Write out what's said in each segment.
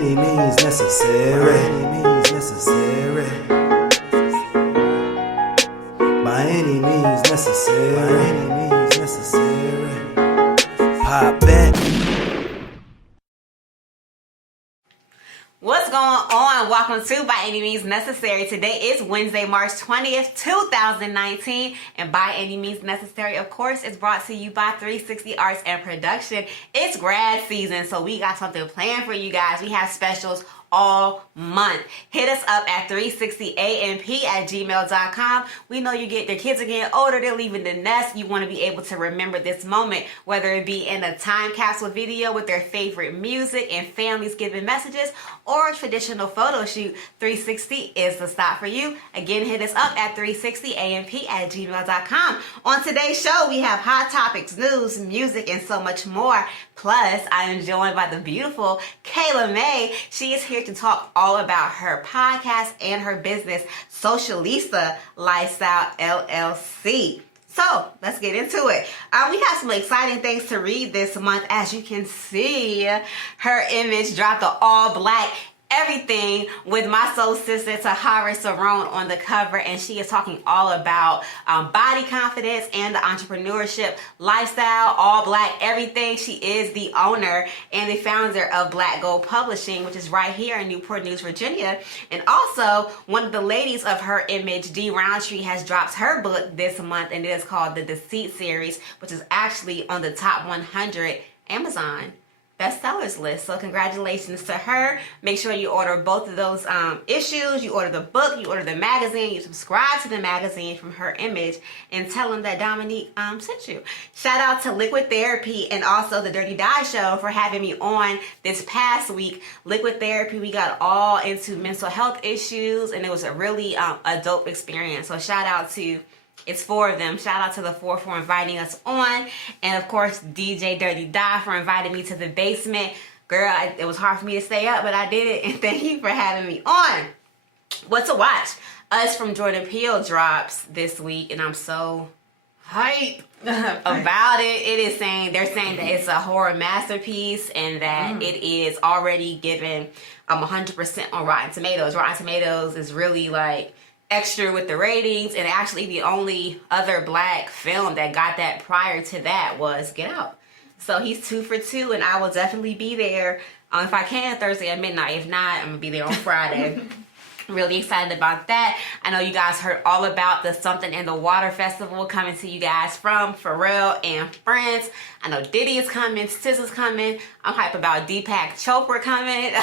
any means necessary. By any means necessary. By any means necessary. By any means necessary. Pop back. What's going on? Welcome to By Any Means Necessary. Today is Wednesday, March 20th, 2019. And By Any Means Necessary, of course, is brought to you by 360 Arts and Production. It's grad season, so we got something planned for you guys. We have specials all month. Hit us up at 360amp@gmail.com. We know your kids are getting older, they're leaving the nest. You want to be able to remember this moment, whether it be in a time capsule video with their favorite music and families giving messages, or a traditional photo shoot. 360 is the stop for you. Again, hit us up at 360amp@gmail.com. On today's show, we have hot topics, news, music, and so much more. Plus, I am joined by the beautiful Kayla May. She is here to talk all about her podcast and her business, Socialista Lifestyle LLC. So let's get into it. We have some exciting things to read this month. As you can see, her image dropped the all black everything with my soul sister Tahara Sarone on the cover, and she is talking all about body confidence and the entrepreneurship lifestyle, all black everything. She is the owner and the founder of Black Gold Publishing, which is right here in Newport News, Virginia. And also, one of the ladies of her image, Dee Roundtree, has dropped her book this month, and it is called the Deceit series, which is actually on the top 100 Amazon bestsellers list. So congratulations to her. Make sure you order both of those issues. You order the book, you order the magazine, you subscribe to the magazine from her image, and tell them that Dominique sent you. Shout out to Liquid Therapy and also the Dirty Die Show for having me on this past week. Liquid Therapy, we got all into mental health issues, and it was a really a dope experience. So shout out to, it's four of them. Shout out to the four for inviting us on. And of course, DJ Dirty Die for inviting me to the basement. Girl, it was hard for me to stay up, but I did it. And thank you for having me on. What to watch? Us from Jordan Peele drops this week, and I'm so hype about it. They're saying that it's a horror masterpiece and that it is already given 100% on Rotten Tomatoes. Rotten Tomatoes is really like extra with the ratings, and actually the only other black film that got that prior to that was Get Out. So he's 2 for 2, and I will definitely be there if I can Thursday at midnight. If not, I'm gonna be there on Friday. Really excited about that. I know you guys heard all about the Something in the Water Festival coming to you guys from Pharrell and Friends. I know Diddy is coming, Sis is coming. I'm hype about Deepak Chopra coming.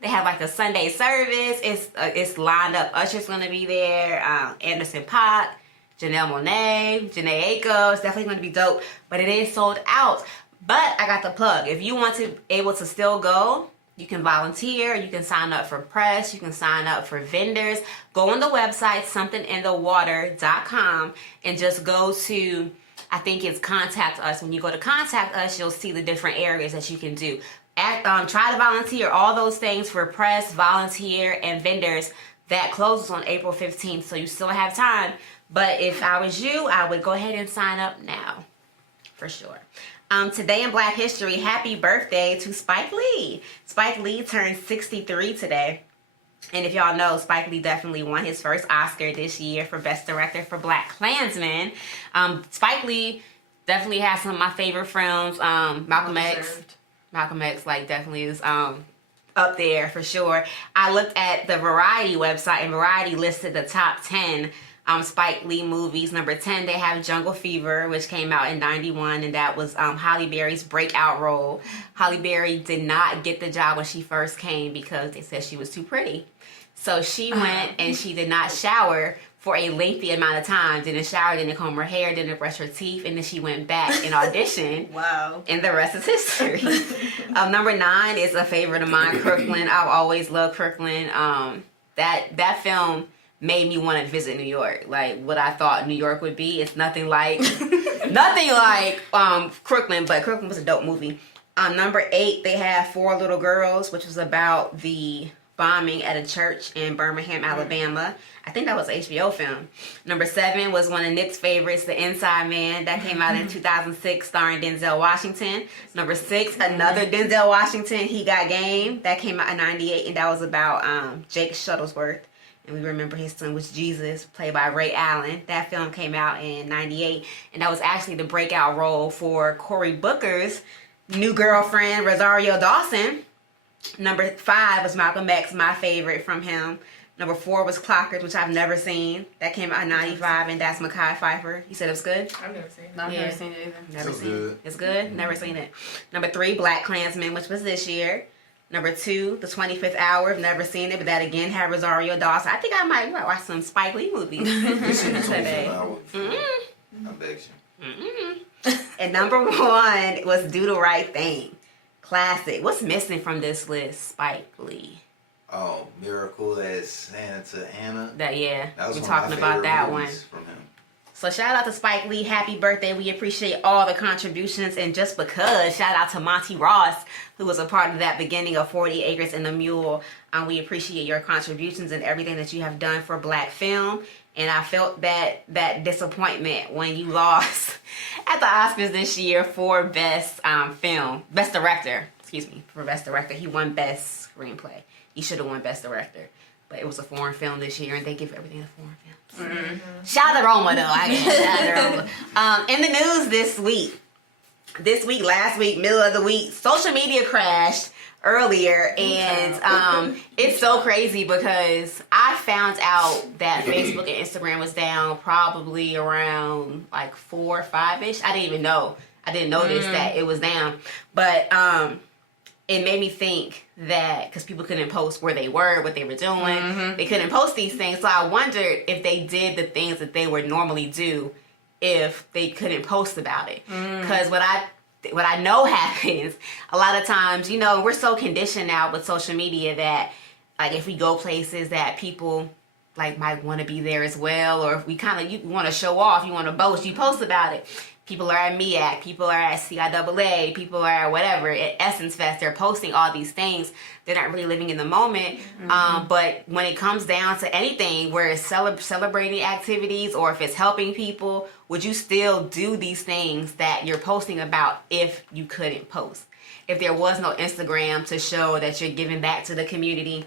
They have like the Sunday service. It's lined up. Usher's gonna be there. Anderson .Paak, Janelle Monáe, Janae Aiko. It's definitely gonna be dope. But it is sold out. But I got the plug. If you want to able to still go, you can volunteer, you can sign up for press, you can sign up for vendors. Go on the website, somethinginthewater.com, and just go to, I think it's Contact Us. When you go to Contact Us, you'll see the different areas that you can do. Try to volunteer, all those things for press, volunteer, and vendors. That closes on April 15th, so you still have time. But if I was you, I would go ahead and sign up now, for sure. Today in Black History, happy birthday to Spike Lee. Spike Lee turned 63 today. And if y'all know, Spike Lee definitely won his first Oscar this year for Best Director for BlacKkKlansman. Spike Lee definitely has some of my favorite films. Malcolm X, like, definitely is up there for sure. I looked at the Variety website, and Variety listed the top 10 Spike Lee movies. Number 10, they have Jungle Fever, which came out in 91, and that was Halle Berry's breakout role. Halle Berry did not get the job when she first came because they said she was too pretty. So she went and she did not shower for a lengthy amount of time. Didn't shower, didn't comb her hair, didn't brush her teeth, and then she went back and auditioned. Wow. And the rest is history. Number 9 is a favorite of mine, Crooklyn. I've always loved Crooklyn. That film made me want to visit New York. Like what I thought New York would be. It's nothing like Crooklyn, but Crooklyn was a dope movie. Number 8, they have 4 Little Girls, which was about the bombing at a church in Birmingham, Alabama. I think that was an HBO film. Number 7 was one of Nick's favorites, The Inside Man. That came out in 2006, starring Denzel Washington. Number 6, another Denzel Washington, He Got Game. That came out in 98, and that was about Jake Shuttlesworth. And we remember his son was Jesus, played by Ray Allen. That film came out in 98, and that was actually the breakout role for Cory Booker's new girlfriend, Rosario Dawson. Number 5 was Malcolm X, my favorite from him. Number 4 was Clockers, which I've never seen. That came out in 95, and that's Mekhi Phifer. You said it was good? I've never seen it. I've never seen it either. Never seen it. It's good? Mm-hmm. Never seen it. Number 3, Black Klansman, which was this year. Number 2, The 25th Hour. I've never seen it, but that again had Rosario Dawson. I think I might watch some Spike Lee movies today. I beg you. And number 1 was Do the Right Thing. Classic. What's missing from this list? Spike Lee. Oh, Miracle as Santa Ana. That was we're one talking of my about that favorite one. movies from him. So shout out to Spike Lee. Happy birthday. We appreciate all the contributions. And just because, shout out to Monty Ross, who was a part of that beginning of 40 Acres and the Mule. We appreciate your contributions and everything that you have done for Black film. And I felt that disappointment when you lost at the Oscars this year for Best Director. For Best Director. He won Best Screenplay. He should have won Best Director. But it was a foreign film this year, and they give everything to foreign films. Mm-hmm. Shout out to Roma, though. I guess. Shout out to Roma. In the news last week, middle of the week, social media crashed earlier, and it's so crazy because I found out that Facebook and Instagram was down probably around like 4 or 5-ish. I didn't even know. I didn't notice that it was down. But it made me think that because people couldn't post where they were, what they were doing, they couldn't post these things. So I wondered if they did the things that they would normally do if they couldn't post about it. Because what I know happens a lot of times, we're so conditioned now with social media that like if we go places that people like might want to be there as well, or if we you want to show off, you want to boast, you post about it. People are at MEAC, people are at CIAA, people are at whatever, at Essence Fest, they're posting all these things. They're not really living in the moment. But when it comes down to anything where it's celebrating activities or if it's helping people, would you still do these things that you're posting about if you couldn't post? If there was no Instagram to show that you're giving back to the community,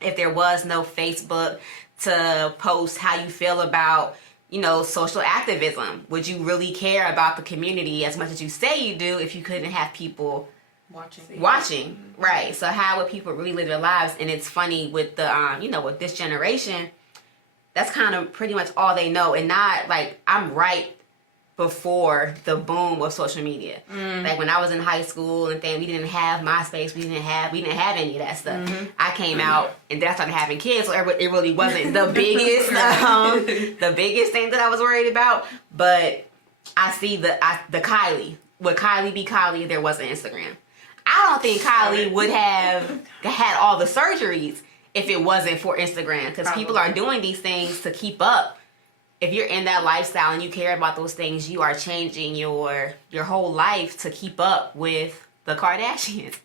if there was no Facebook to post how you feel about social activism, would you really care about the community as much as you say you do if you couldn't have people watching? Right. So how would people really live their lives? And it's funny with the with this generation, that's kind of pretty much all they know. And not like I'm right before the boom of social media. Like when I was in high school and we didn't have MySpace, we didn't have any of that stuff. I came out and then I started having kids, so it really wasn't the biggest the biggest thing that I was worried about. But I see the Kylie. Would Kylie be Kylie if there wasn't Instagram? I don't think Kylie would have had all the surgeries if it wasn't for Instagram, because people are doing these things to keep up. If you're in that lifestyle and you care about those things, you are changing your whole life to keep up with the Kardashians.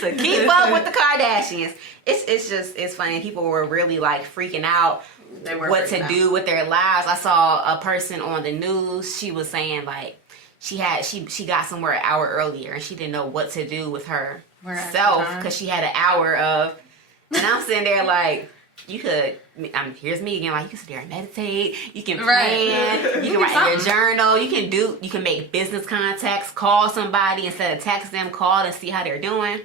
To keep up with the Kardashians. It's funny. People were really like freaking out what to do with their lives. I saw a person on the news. She was saying like she got somewhere an hour earlier and she didn't know what to do with herself because she had an hour of. And I'm sitting there like, you could. Here's me again. Like you can sit there and meditate. You can plan. You can write in your journal. You can make business contacts. Call somebody instead of text them. Call and see how they're doing.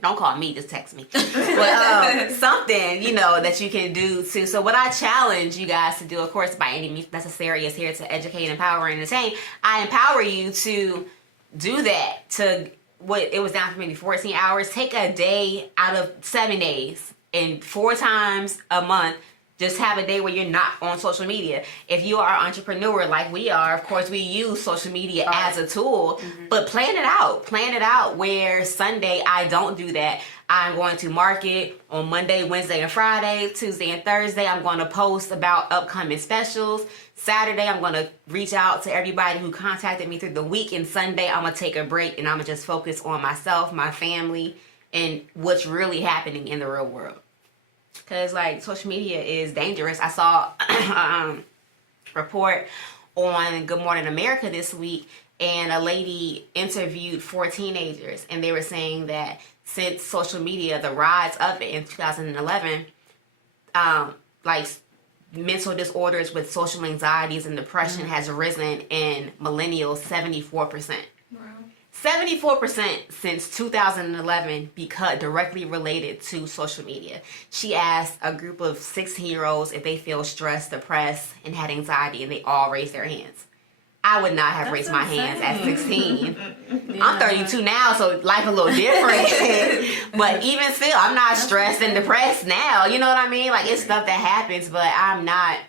Don't call me. Just text me. But something that you can do too. So what I challenge you guys to do, of course, by any means necessary, is here to educate, empower, and entertain. I empower you to do that. To what it was down for maybe 14 hours. Take a day out of 7 days. And 4 times a month, just have a day where you're not on social media. If you are an entrepreneur like we are, of course, we use social media as a tool. But plan it out. Plan it out where Sunday I don't do that. I'm going to market on Monday, Wednesday, and Friday. Tuesday and Thursday, I'm going to post about upcoming specials. Saturday, I'm going to reach out to everybody who contacted me through the week. And Sunday, I'm going to take a break and I'm going to just focus on myself, my family, and what's really happening in the real world. Because, like, social media is dangerous. I saw a report on Good Morning America this week, and a lady interviewed 4 teenagers, and they were saying that since social media, the rise of it in 2011, like, mental disorders with social anxieties and depression has risen in millennials 74%. Wow. 74% since 2011 because directly related to social media. She asked a group of 16-year-olds if they feel stressed, depressed, and had anxiety, and they all raised their hands. I would not have raised my hands at 16. I'm 32 now, so life a little different. But even still, I'm not stressed and depressed now. You know what I mean? Like, it's stuff that happens, but I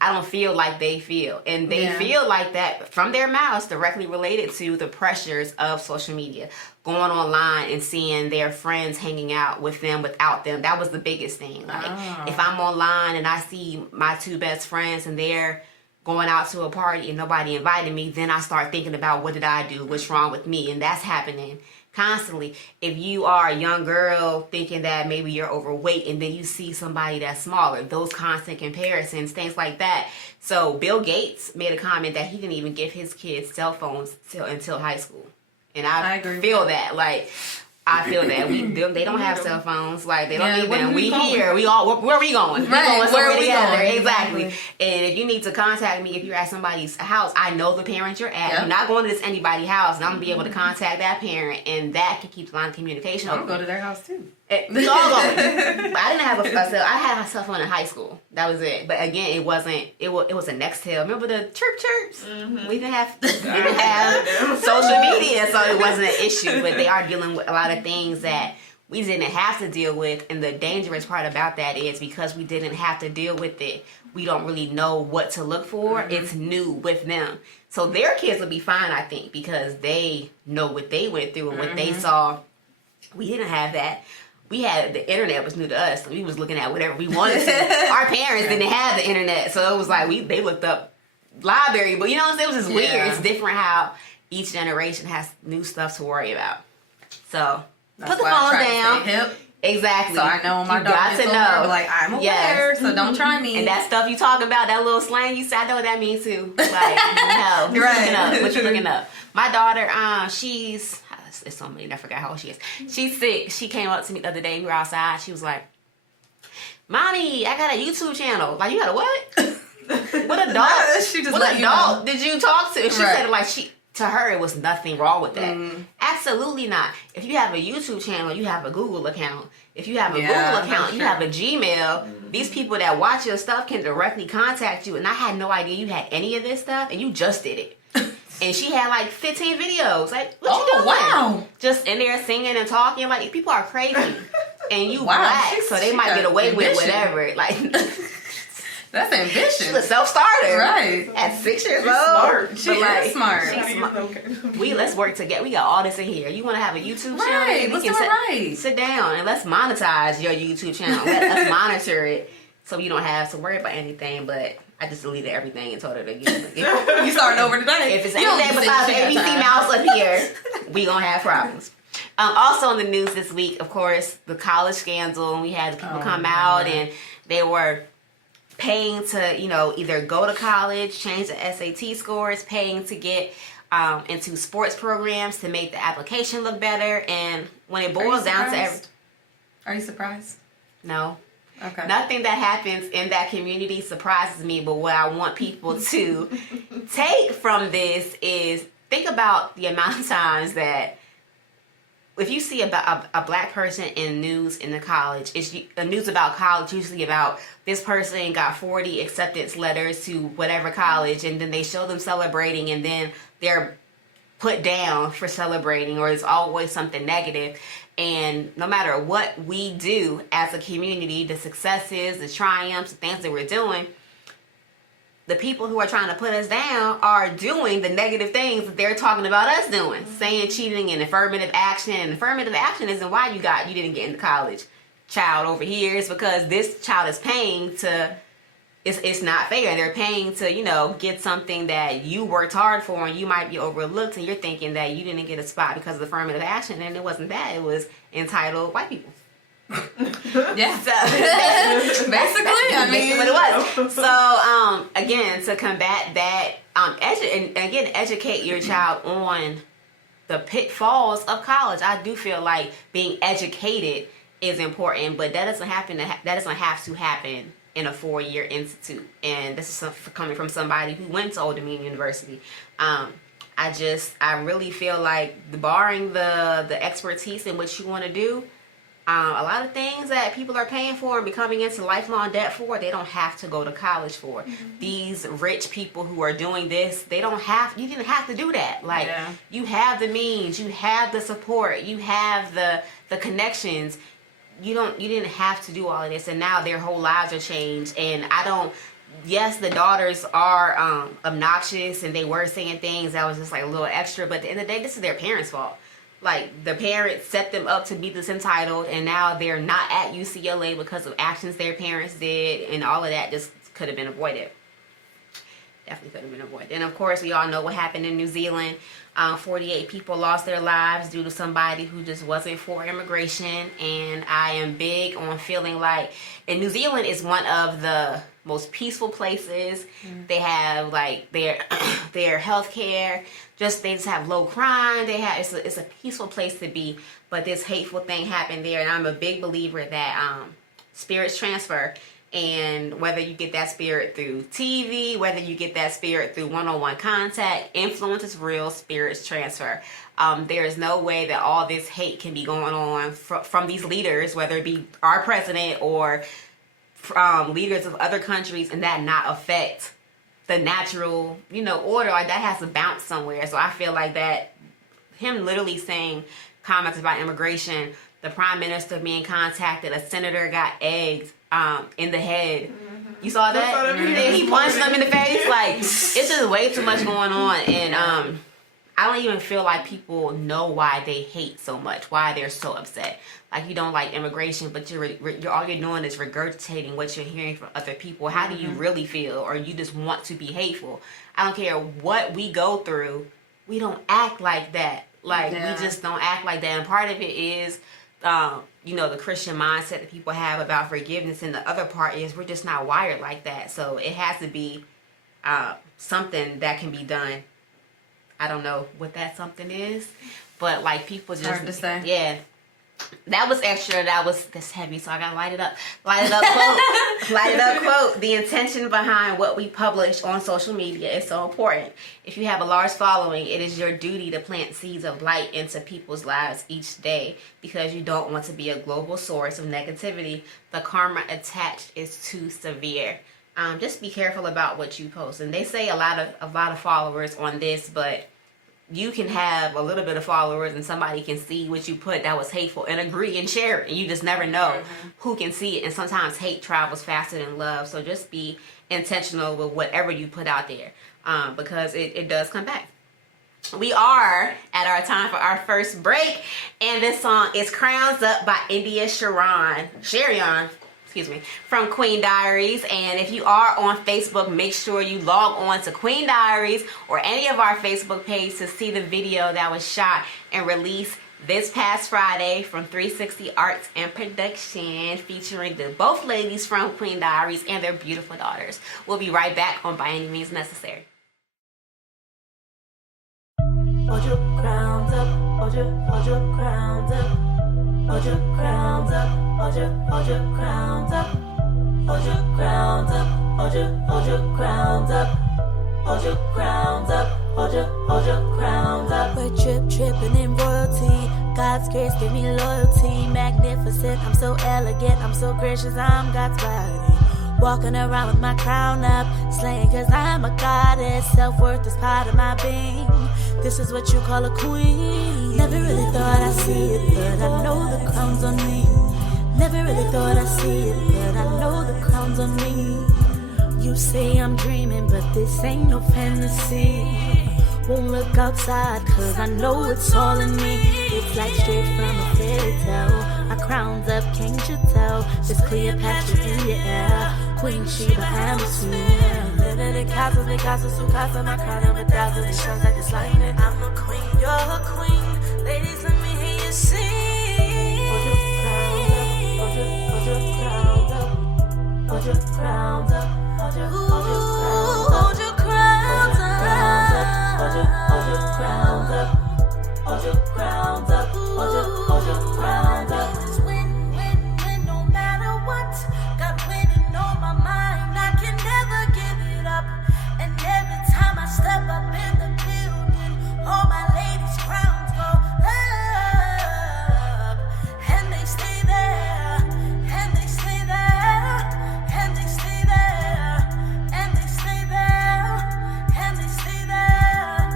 don't feel like they feel. And they feel like that from their mouths, directly related to the pressures of social media. Going online and seeing their friends hanging out with them without them. That was the biggest thing. Like, if I'm online and I see my 2 best friends and they're going out to a party and nobody invited me, then I start thinking about what did I do? What's wrong with me? And that's happening constantly. If you are a young girl thinking that maybe you're overweight and then you see somebody that's smaller, those constant comparisons, things like that. So Bill Gates made a comment that he didn't even give his kids cell phones until high school. And I feel that. Like, I feel that they don't have cell phones. Like, they don't need them. We here. We all. Where are we going? Right. We're going Where are we together. going? Exactly. And if you need to contact me, if you're at somebody's house, I know the parent you're at. Yep. You're not going to this anybody's house, and I'm gonna be able to contact that parent, and that can keep the line of communication I'll open. go to their house too. We all going. But I didn't have a cell. I had a cell phone in high school. That was it. But again, it wasn't. It was a Nextel. Remember the chirps? Mm-hmm. We didn't have social media, so it wasn't an issue. But they are dealing with a lot of things that we didn't have to deal with. And the dangerous part about that is because we didn't have to deal with it, we don't really know what to look for. Mm-hmm. It's new with them. So their kids will be fine, I think, because they know what they went through and what they saw. We didn't have that. We had, the internet was new to us, so we was looking at whatever we wanted to. Our parents didn't have the internet, so it was like they looked up library, but you know what I'm saying? It was just weird. It's different how each generation has new stuff to worry about. So That's put the why I phone try to down. stay hip. Exactly. So I know when my You dog got gets to older, know. I'll be like, I'm aware, so don't try me. And that stuff you talking about, that little slang you said, I know what that means too. Like, no, what you Right. looking up? What you looking up? My daughter, she's, it's so many, I forgot how old she is. She's 6. She came up to me the other day, we were outside, she was like, Mommy, I got a YouTube channel. Like, you got a what? What adult? She just what let you adult know. did you talk to? And she said, like, to her, it was nothing wrong with that. Absolutely not. If you have a YouTube channel, you have a Google account. If you have a Google account, you have a Gmail. These people that watch your stuff can directly contact you. And I had no idea you had any of this stuff, and you just did it. And she had like 15 videos. Like, what you doing? Wow. Just in there singing and talking. Like, people are crazy. And you Wow, black, she's- so they she might got get away with ambition. whatever. Like, That's ambitious. she's a self-starter. Right. At 6 years old. Smart. She But, like, is smart. she's smart. Let's work together. We got all this in here. You want to have a YouTube channel? Right. We Let's can do it right. sit down and let's monetize your YouTube channel. Let's monitor it so you don't have to worry about anything. But I just deleted everything and told her to get You starting over today? if it's You don't anything say besides shit ABC time. Mouse up here, we gonna have problems. Also in the news this week, of course, the college scandal. We had people come out and they were paying to, either go to college, change the SAT scores, paying to get into sports programs to make the application look better. And when it boils down to Are you surprised? no. Okay. Nothing that happens in that community surprises me, but what I want people to take from this is think about the amount of times that if you see about a black person in news in the college, it's news about college usually about this person got 40 acceptance letters to whatever college, and then they show them celebrating, and then they're put down for celebrating, or there's always something negative. And no matter what we do as a community, the successes, the triumphs, the things that we're doing, the people who are trying to put us down are doing the negative things that they're talking about us doing, saying cheating and affirmative action. And affirmative action isn't why you didn't get into college. Child over here is because this child is paying to it's not fair. They're paying to, you know, get something that you worked hard for, and you might be overlooked, and you're thinking that you didn't get a spot because of affirmative action, and it wasn't that. It was entitled white people. Yeah. So basically, I mean, what it was. So again, to combat that, educate your child on the pitfalls of college. I do feel like being educated is important, but that doesn't have to happen in a 4-year institute. And this is coming from somebody who went to Old Dominion University. I really feel like, barring the expertise in what you want to do, a lot of things that people are paying for and becoming into lifelong debt for, they don't have to go to college for. Mm-hmm. These rich people who are doing this, you didn't have to do that. Like, you have the means, you have the support, you have the connections. You didn't have to do all of this, and now their whole lives are changed. And yes, the daughters are obnoxious, and they were saying things that was just like a little extra, but at the end of the day, this is their parents' fault. Like, the parents set them up to be this entitled, and now they're not at UCLA because of actions their parents did, and all of that just could have been avoided. Definitely could have been avoided. And of course, we all know what happened in New Zealand. 48 people lost their lives due to somebody who just wasn't for immigration. And I am big on feeling like, and New Zealand is one of the most peaceful places. They have like their healthcare. They just have low crime. It's a peaceful place to be. But this hateful thing happened there, and I'm a big believer that spirits transfer. And whether you get that spirit through TV, whether you get that spirit through one-on-one contact, influence is real, spirits transfer. There is no way that all this hate can be going on from these leaders, whether it be our president or leaders of other countries, and that not affect the natural, order. Like, that has to bounce somewhere. So I feel like that him literally saying comments about immigration, the prime minister being contacted, a senator got egged in the head. You saw that? And he punched them in the face. Like, it's just way too much going on. And I don't even feel like people know why they hate so much, why they're so upset. Like, you don't like immigration, but you're all you're doing is regurgitating what you're hearing from other people. How do you really feel? Or you just want to be hateful? I don't care what we go through. We don't act like that. Like, we just don't act like that. And part of it is the Christian mindset that people have about forgiveness, and the other part is we're just not wired like that. So it has to be something that can be done. I don't know what that something is, but like, people just, hard to say. Yeah, that was extra. That's heavy, so I gotta light it up. Light it up quote. Light it up quote. The intention behind what we publish on social media is so important. If you have a large following, it is your duty to plant seeds of light into people's lives each day, because you don't want to be a global source of negativity. The karma attached is too severe. Just be careful about what you post. And they say a lot of followers on this, but you can have a little bit of followers and somebody can see what you put that was hateful and agree and share it. And you just never know who can see it. And sometimes hate travels faster than love. So just be intentional with whatever you put out there, because it does come back. We are at our time for our first break. And this song is Crowns Up by India Sherion. From Queen Diaries. And if you are on Facebook, make sure you log on to Queen Diaries or any of our Facebook pages to see the video that was shot and released this past Friday from 360 Arts and Production, featuring both ladies from Queen Diaries and their beautiful daughters. We'll be right back on By Any Means Necessary. Hold your crowns up, hold your crowns up, hold your crowns up. Hold your crowns up, hold your crowns up, hold your crowns up, hold your crowns up, hold your crowns up. We're tripping in royalty. God's grace give me loyalty. Magnificent, I'm so elegant, I'm so gracious, I'm God's body. Walking around with my crown up, slaying cause I'm a goddess. Self-worth is part of my being. This is what you call a queen. Never really thought I'd see it, but I know the crown's on me. Never really thought I'd see it, but I know the crown's on me. You say I'm dreaming, but this ain't no fantasy. Won't look outside, cause I know it's all in me. It's like straight from a fairy tale. My crown's up, can't you tell? There's Cleopatra in the air. Queen Sheba Amazon. Living in castles, big castles, su casa, my crown and bedazzled. It shines like it's lightning. I'm a queen, you're a queen. Ladies, let me hear you sing. Hold your crowns up, hold your crowns up, hold your crowns up, hold your crowns up, hold your crowns up, hold your crowns up. Win, no matter what, got winning on my mind. I can never give it up. And every time I step up in the building, all my ladies' crowns go up, and they stay there, and they stay there, and they stay there, and they stay there, and they stay there,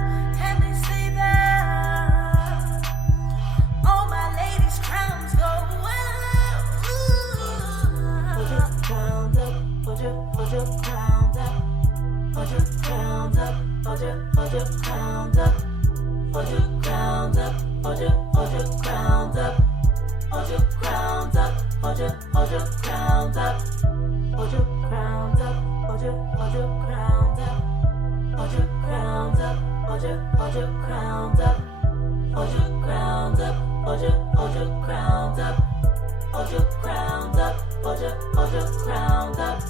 and they stay there. All my ladies' crowns go up. Hold your crowns up, hold your crowns up, hold your crowns up, hold your crowns up, hold your crowns up, hold your crowns up, hold your crowns up, hold your crowns up, hold your crowns up, hold your crowns up, hold your crowns up, hold your crowns up, hold your crowns up, hold your crowns up, hold your crowns up, hold your crowns up.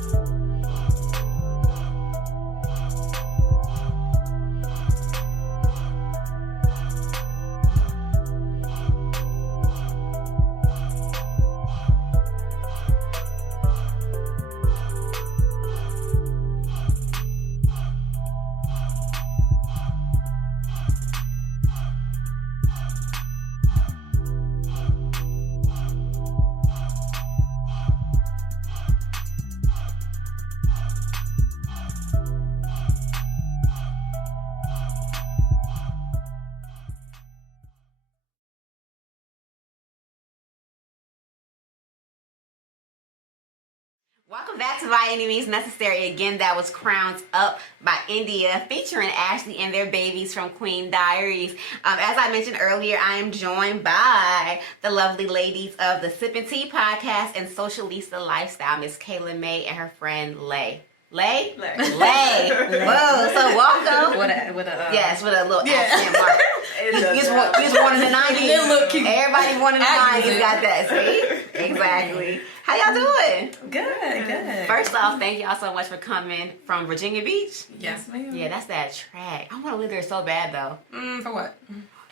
Welcome back to By Any Means Necessary. Again, that was Crowns Up by India, featuring Ashley and their babies from Queen Diaries. As I mentioned earlier, I am joined by the lovely ladies of the Sip and Tea podcast and Socialista Lifestyle, Miss Kayla May and her friend Lay. Lay. Whoa, so welcome. With a yes, with a little accent mark. You was born in the 90s. It look cute. Everybody born in the Accent. 90s got that, see? Exactly. How y'all doing? Good. First off, thank y'all so much for coming from Virginia Beach. Yes, ma'am. Yeah, that's that track. I want to live there so bad, though. For what?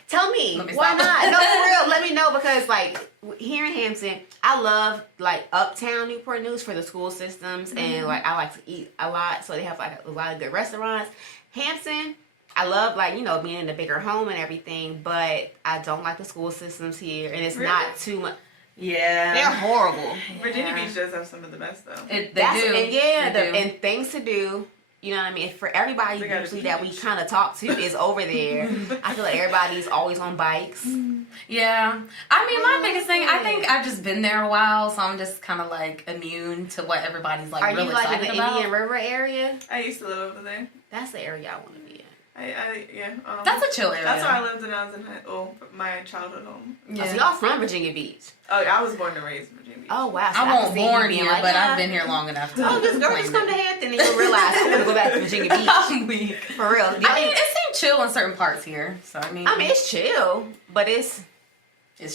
Tell me, Let me why stop. not? No, for real, let me know, because, like, here in Hampton, I love, like, uptown Newport News for the school systems, and, like, I like to eat a lot, so they have, like, a lot of good restaurants. Hampton, I love, like, you know, being in a bigger home and everything, but I don't like the school systems here, and it's not too much. Yeah. They're horrible. Virginia Beach does have some of the best, though. They do. And yeah, They do. and things to do. You know what I mean? For everybody They got a usually that we beach. kind of talk to is over there. I feel like everybody's always on bikes. Yeah. I mean, my biggest thing, I think I've just been there a while, so I'm just kind of like immune to what everybody's like Are really you like in excited the about. Indian River area? I used to live over there. That's the area I want to be in. Yeah. That's a chill area. That's where I lived when I was in my childhood home. Oh, so y'all from Virginia Beach? Oh, I was born and raised in Virginia Beach. Oh wow! So I can wasn't see you born being here, like, but "Ah, I've been here long enough to. Oh, this girl just come to Hampton and you'll realize I'm gonna go back to Virginia Beach. For real. I mean, it seems chill in certain parts here, so I mean, it's chill, but it's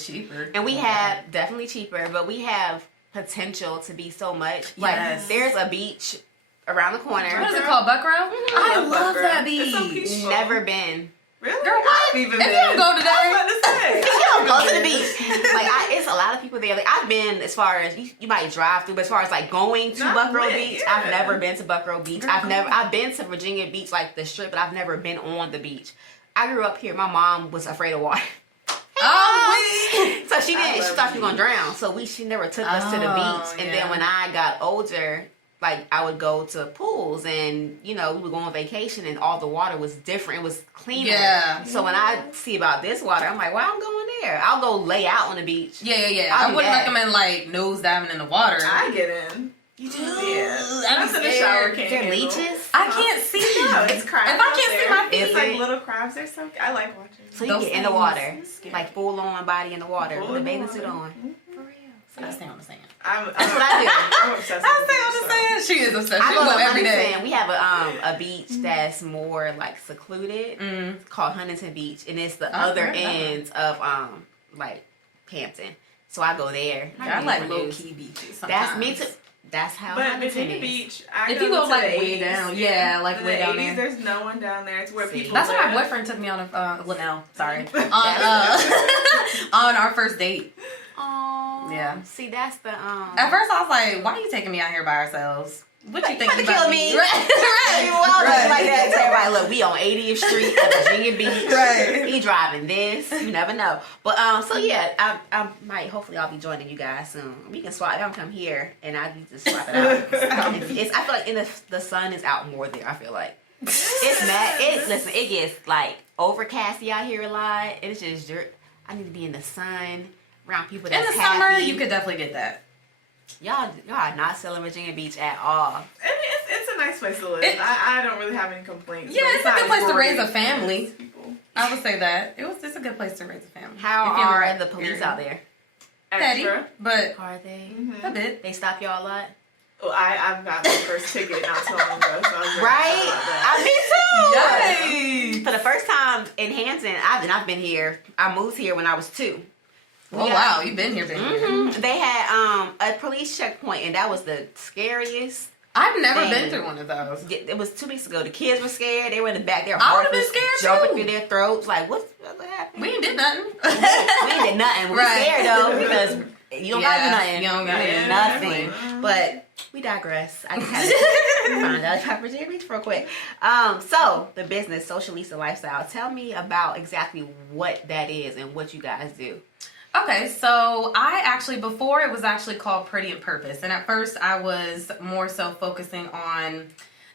cheaper, and we have definitely cheaper, but we have potential to be so much. Like Yes. there's a beach around the corner. What is it called, Buckrow? I love love Buckrow. that It's so beach. peaceful. Never been. Really? Girl, what? I've even If been. you don't go today, I was about to say. You don't go to the beach. Like it's a lot of people there. Like I've been as far as you might drive through, but as far as like going to Not Buckrow lit, Beach, yeah. I've never been to Buckrow Beach. I've been to Virginia Beach, like the strip, but I've never been on the beach. I grew up here. My mom was afraid of water. oh, So she didn't. She love thought she the was gonna drown. So she never took us to the beach. And then when I got older, like I would go to pools, and you know we would go on vacation, and all the water was different. It was cleaner. Yeah. So when I see about this water, I'm like, well, I'm going there. I'll go lay out on the beach. yeah. I'll I do wouldn't that. recommend like nose diving in the water. I get in. You do? Yeah. I'm That's in the shower. scared. Can't There handle. leeches? I can't see. No, it's crabs. If I out can't see there. my feet, It's like it? little crabs. They're so. I like watching. So you Those get in the things water, scary. like full on body in the water Full with a in the bathing water. suit on. Mhm. For real. I stay on the sand. That's what I do. I'm obsessed with the beach, so. She is obsessed. I She go go to every day. Huntington. We have a beach that's more like secluded. It's called Huntington Beach, and it's the other end of like Hampton. So I go there. I like low key beaches. Sometimes. That's me too. That's how. But Huntington Virginia is. Beach, I If you go to like the way 80s. down, yeah, like In way the down 80s, there. there's no one down there. It's where people That's live. where my boyfriend took me on Linnell. Sorry, on our first date. Oh, Yeah. See, that's the At first, I was like, "Why are you taking me out here by ourselves? What you think about to about kill me?" me. Right, Well, right. like that. Tell everybody, look, we on 80th Street at Virginia Beach. Right. He driving this. You never know. But so yeah, I might. Hopefully, I'll be joining you guys soon. We can swap. Y'all come here, and I need to swap it out. I feel like the sun is out more there. I feel like it's mad. Listen, it gets like overcasty out here a lot, and it's just I need to be in the sun around people In that's the summer, happy. you could definitely get that. Y'all are not selling Virginia Beach at all. I mean, it's a nice place to live. I don't really have any complaints. Yeah, but it's a not good place to raise a gorgeous family. as people. I would say that it's a good place to raise a family. How If you're in are right the police area. out there? Petty, Extra. but Are they? a bit. They stop y'all a lot? Well, I've got my first ticket not so long ago, so I'm very Right? upset about that. Me too. For the first time in Hampton, I've been here. I moved here when I was 2. Oh wow, you've been here, They had a police checkpoint, and that was the scariest. I've never Dang. been through one of those. It was 2 weeks ago. The kids were scared. They were in the back. Their I heart would've been was scared, jumping too. through their throats. Like, what happened? We ain't did nothing. We ain't did nothing. We Right. scared though because you don't gotta do nothing. You don't gotta do nothing. But we digress. I just had to find out about Virginia Beach real quick. So the business, Social Lisa Lifestyle. Tell me about exactly what that is and what you guys do. Okay, so I actually, before it was actually called Pretty and Purpose. And at first I was more so focusing on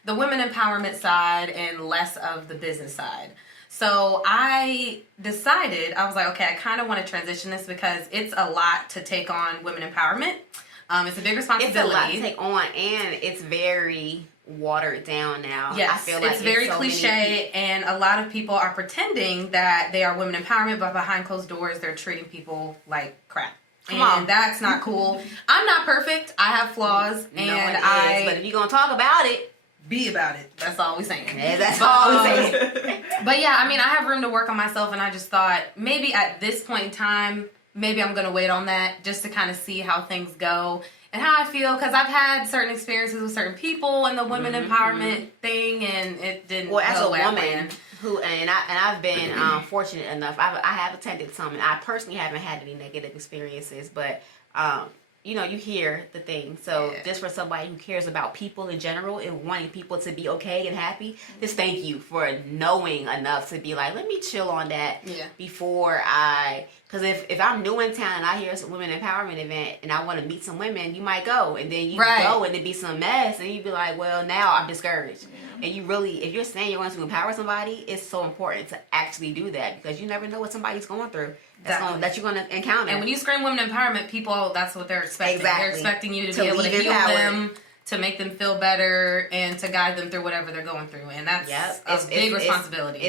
the women empowerment side and less of the business side. So I decided, I was like, okay, I kind of want to transition this because it's a lot to take on women empowerment. It's a big responsibility. It's a lot to take on, and it's very watered down now. Yes, I feel like it's very so cliche, and a lot of people are pretending that they are women empowerment, but behind closed doors, they're treating people like crap. Come on. That's not cool. I'm not perfect. I have flaws, No and one is, I but if you're gonna talk about it, be about it. That's all we saying. yeah, that's all we say. But yeah, I mean, I have room to work on myself, and I just thought maybe at this point in time, maybe I'm gonna wait on that just to kind of see how things go. And how I feel, because I've had certain experiences with certain people and the women empowerment thing, and it didn't. Well, as go a the way I woman planned. I've been fortunate enough. I have attended some, and I personally haven't had any negative experiences, but you hear the thing. So just for somebody who cares about people in general and wanting people to be okay and happy, just thank you for knowing enough to be like, let me chill on that before because if I'm new in town and I hear some women empowerment event and I want to meet some women, you might go, and then you go and it be some mess, and you be like, well, now I'm discouraged. And you really, if you're saying you want to empower somebody, it's so important to actually do that, because you never know what somebody's going through that you're going to encounter. And when you scream women empowerment, people, that's what they're expecting. Exactly. They're expecting you to be able to leave heal empowered. them, to make them feel better, and to guide them through whatever they're going through. And that's a big responsibility.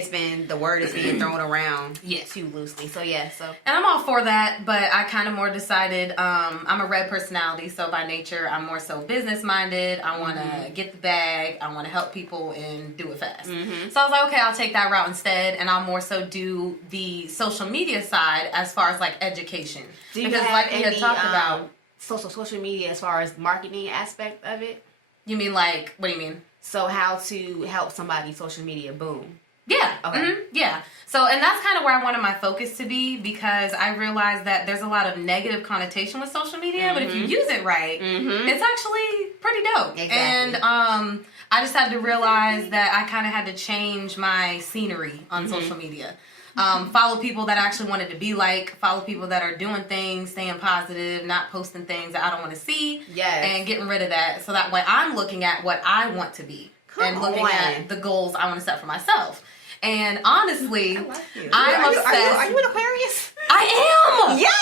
The word is being thrown around too loosely. So And I'm all for that, but I kind of more decided, I'm a red personality, so by nature, I'm more so business minded. I want to get the bag. I want to help people and do it fast. So I was like, okay, I'll take that route instead, and I'll more so do the social media side as far as like education. do you because have like we had any talked about. social media as far as marketing aspect of it? You mean like, what do you mean? So how to help somebody social media boom? Yeah. Okay. Yeah. So, and that's kind of where I wanted my focus to be, because I realized that there's a lot of negative connotation with social media, but if you use it right, it's actually pretty dope. Exactly. And I just had to realize that I kind of had to change my scenery on social media. Follow people that I actually wanted to be like, follow people that are doing things, staying positive, not posting things that I don't want to see, and getting rid of that, so that way I'm looking at what I want to be and looking at the goals I want to set for myself. And honestly, I'm obsessed. Are you an Aquarius? I am! Yes!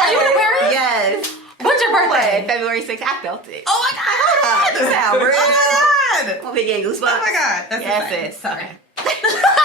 Are you an Aquarius? Yes. When's your birthday? February 6th. I felt it. Oh my god! You sound real. Oh my god! I'm getting goosebumps. Oh my god! That's yes, insane. sis. Sorry.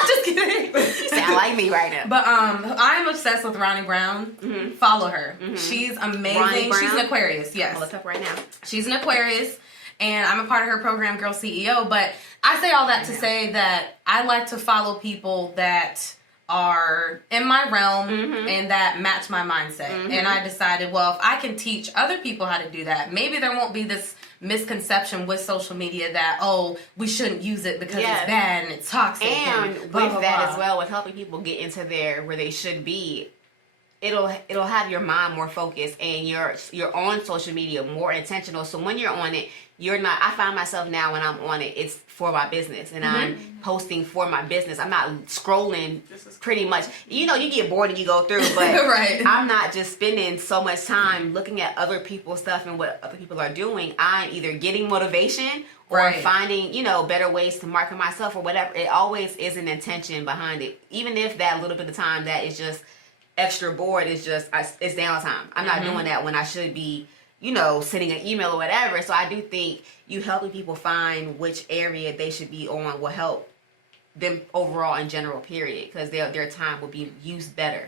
Just kidding. You sound like me right now. But I'm obsessed with Ronnie Brown. Follow her. She's amazing. Ronnie Brown? She's an Aquarius. Yes. I'm gonna look up right now. She's an Aquarius, and I'm a part of her program, Girl CEO. But I say all that to say that I like to follow people that are in my realm and that match my mindset. And I decided, well, if I can teach other people how to do that, maybe there won't be this misconception with social media that, oh, we shouldn't use it because it's bad and it's toxic. And blah, with blah, that blah. as well, with helping people get into where they should be, it'll have your mind more focused and you're on social media more intentional. So when you're on it, you're not. I find myself now when I'm on it, it's for my business and I'm posting for my business. I'm not scrolling pretty much. You know, you get bored and you go through, but Right. I'm not just spending so much time looking at other people's stuff and what other people are doing. I'm either getting motivation or Right. finding, better ways to market myself or whatever. It always is an intention behind it. Even if that little bit of time that is just extra bored is just, it's downtime. I'm not doing that when I should be, sending an email or whatever. So I do think you helping people find which area they should be on will help them overall in general, period, because their time will be used better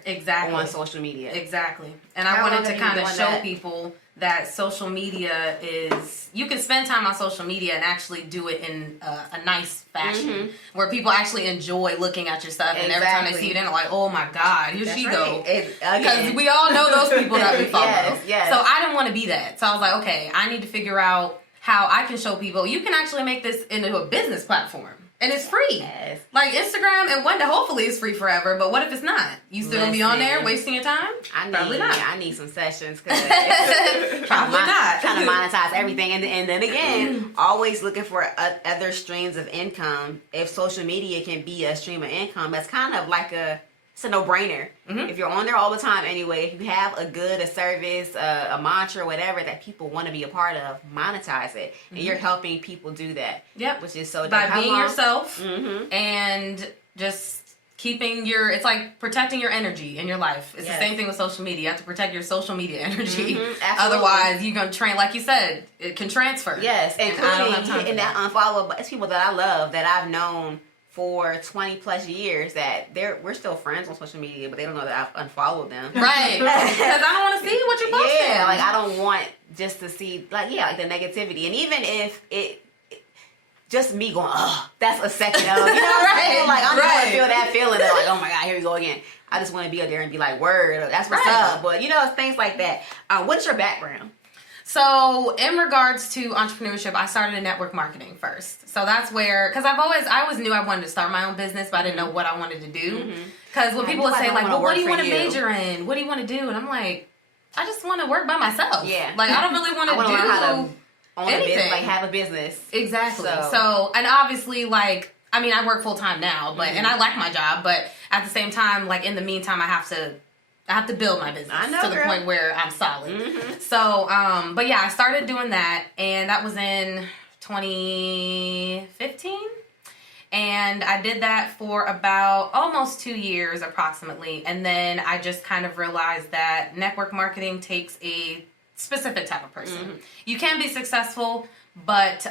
on social media. Exactly. And I How wanted long to have you kind of been show doing that? people that social media is, you can spend time on social media and actually do it in a nice fashion where people actually enjoy looking at your stuff, and every time they see it, they're like, oh my God, here she go. Because we all know those people that we follow. Yes. So I didn't want to be that. So I was like, okay, I need to figure out how I can show people, you can actually make this into a business platform. And it's free. Yes. Like Instagram, and one day hopefully it's free forever, but what if it's not? You still gonna be on there wasting your time? Probably not. I need some sessions because Probably not. trying to monetize everything, and then again, always looking for other streams of income. If social media can be a stream of income, that's kind of like it's a no-brainer. If you're on there all the time anyway, if you have a service, a mantra, whatever that people want to be a part of, monetize it. And you're helping people do that. Yep. Which is so dope. By being yourself and just keeping it's like protecting your energy in your life. It's the same thing with social media. You have to protect your social media energy. Otherwise, you're going to train, like you said, it can transfer. Yes, and I don't have time including for that unfollow. But it's people that I love that I've known for 20 plus years that we're still friends on social media, but they don't know that I've unfollowed them. Right. Because I don't want to see what you're posting. Yeah, like I don't want just to see like the negativity. And even if it just me going, oh, that's a second of, what I'm saying? Like I don't want to feel that feeling of like, oh my God, here we go again. I just want to be up there and be like, word, that's what's up. But it's things like that. What's your background? So in regards to entrepreneurship, I started in network marketing first. So that's where, because I always knew I wanted to start my own business, but I didn't know what I wanted to do. Because when people would say like, well, what do you want to major in? What do you want to do? And I'm like, I just want to work by myself. Yeah. Like I don't really want to do learn how to own anything. A business, like have a business. Exactly. So and obviously like, I mean, I work full time now, but and I like my job, but at the same time, like in the meantime, I have to build my business to the point where I'm solid. So, but yeah, I started doing that, and that was in 2015. And I did that for about almost 2 years approximately. And then I just kind of realized that network marketing takes a specific type of person. You can be successful, but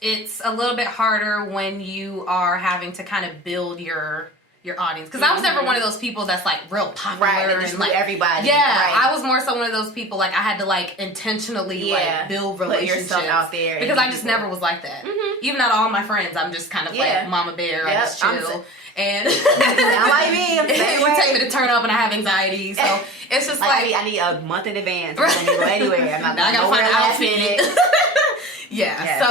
it's a little bit harder when you are having to kind of build your audience, because I was never one of those people that's like real popular and and like everybody. I was more so one of those people like I had to like intentionally like build relationships, put yourself out there, because I just never was like that. Even out of all my friends, I'm just kind of like mama bear. I just chill. And sound like me. It would take me to turn up and I have anxiety, so it's just like I need a month in advance. I'm gonna go anywhere. I'm not I gotta find an outfit. Yes, so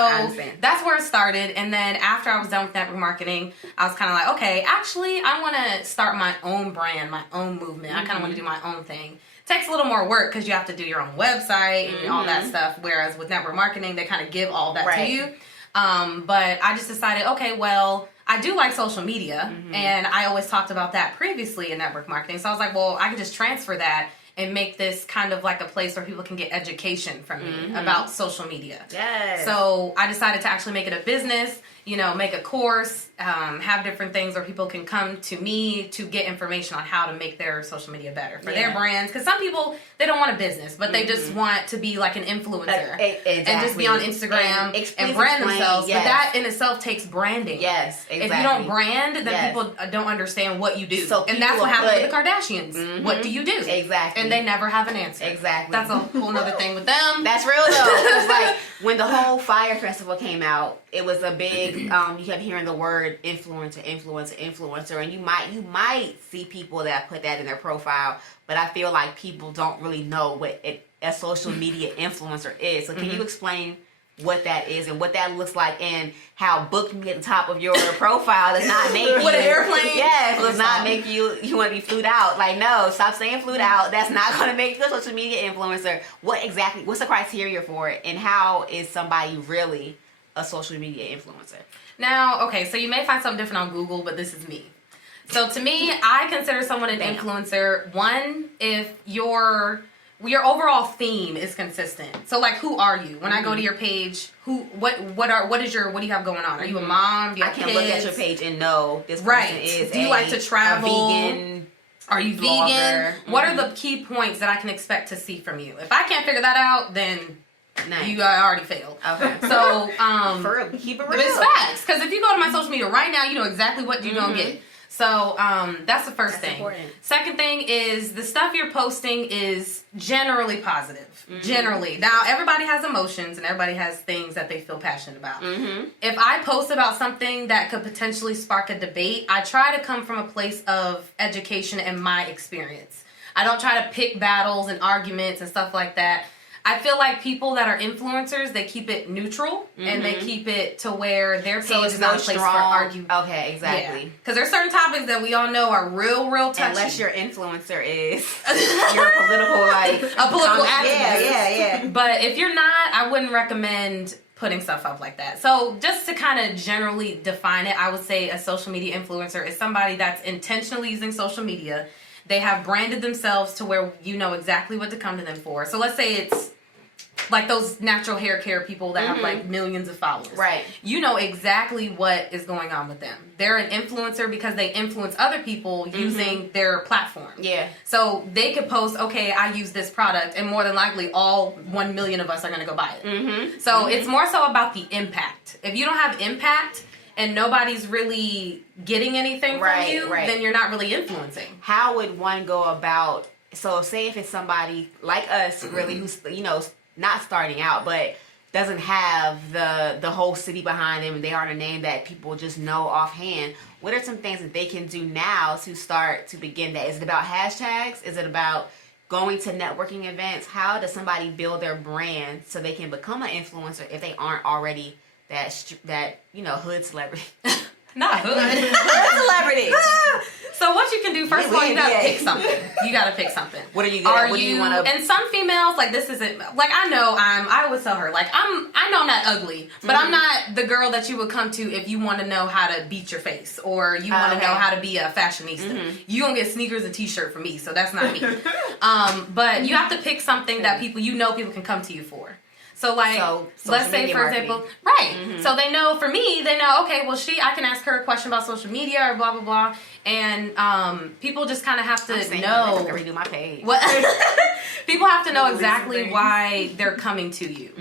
that's where it started. And then after I was done with network marketing, I was kind of like, okay, actually, I want to start my own brand, my own movement. I kind of want to do my own thing. It takes a little more work because you have to do your own website and all that stuff. Whereas with network marketing, they kind of give all that to you. But I just decided, okay, well, I do like social media. And I always talked about that previously in network marketing. So I was like, well, I can just transfer that and make this kind of like a place where people can get education from me about social media. Yes. So I decided to actually make it a business, you know, make a course, have different things where people can come to me to get information on how to make their social media better for their brands. Because some people, they don't want a business, but they just want to be like an influencer Exactly. and just be on Instagram and brand themselves. Yes. But that in itself takes branding. Yes, exactly. If you don't brand, then people don't understand what you do. So and that's people what happened put- with the Kardashians. What do you do? Exactly. And they never have an answer. Exactly. That's a whole nother thing with them. That's real though. It was like when the whole Fire Festival came out, it was a big. You kept hearing the word influencer, and you might see people that put that in their profile, but I feel like people don't really know what a social media influencer is. So can you explain what that is and what that looks like, and how booked me at the top of your profile does not make you With an airplane? Yes, does not make you want to be flued out. Like, no, stop saying flued out. That's not going to make you a social media influencer. What's the criteria for it, and how is somebody really a social media influencer? Now, okay, so you may find something different on Google, but this is me. So to me, I consider someone an influencer. One, if your overall theme is consistent. So like, who are you? When I go to your page, what do you have going on? Are you a mom? Do you have I can kids? look at your page and know this person is Do you like to travel? a vegan. Are you blogger. vegan? What are the key points that I can expect to see from you? If I can't figure that out, then Nice. you already failed. Okay. So, For real, keep it real. it's facts. Because if you go to my social media right now, you know exactly what you're going to get. So, that's the first thing. Important. Second thing is the stuff you're posting is generally positive. Generally. Now, everybody has emotions and everybody has things that they feel passionate about. If I post about something that could potentially spark a debate, I try to come from a place of education and my experience. I don't try to pick battles and arguments and stuff like that. I feel like people that are influencers, they keep it neutral and they keep it to where their page is not a place for argument. Okay, exactly. Because there's certain topics that we all know are real touchy. Unless your influencer is you're a political activist. Yeah. But if you're not, I wouldn't recommend putting stuff up like that. So just to kind of generally define it, I would say a social media influencer is somebody that's intentionally using social media. They have branded themselves to where you know exactly what to come to them for. So let's say it's like those natural hair care people that have like millions of followers. Right. You know exactly what is going on with them. They're an influencer because they influence other people using their platform. Yeah. So they could post, okay, I use this product, and more than likely all 1 million of us are going to go buy it. So it's more so about the impact. If you don't have impact and nobody's really getting anything from you, then you're not really influencing. How would one go about, so say if it's somebody like us really who's, you know, not starting out, but doesn't have the whole city behind them and they aren't a name that people just know offhand, what are some things that they can do now to start to begin that? Is it about hashtags? Is it about going to networking events? How does somebody build their brand so they can become an influencer if they aren't already that you know, hood celebrity? Not hood. Hood celebrity. So what you can do, first of all, you gotta pick something. You gotta pick something. What are you gonna, what do you want to? And some females, like, this isn't, like, I always tell her, like, I know I'm not ugly, but I'm not the girl that you would come to if you want to know how to beat your face or you want to know how to be a fashionista. You gonna get sneakers and t-shirt from me, so that's not me. But you have to pick something that people can come to you for. So, like, let's say, for example, so they know, for me, they know, okay, well, I can ask her a question about social media or blah, blah, blah. And people just kind of have to know. I'm redo my page. What people have to know exactly why they're coming to you.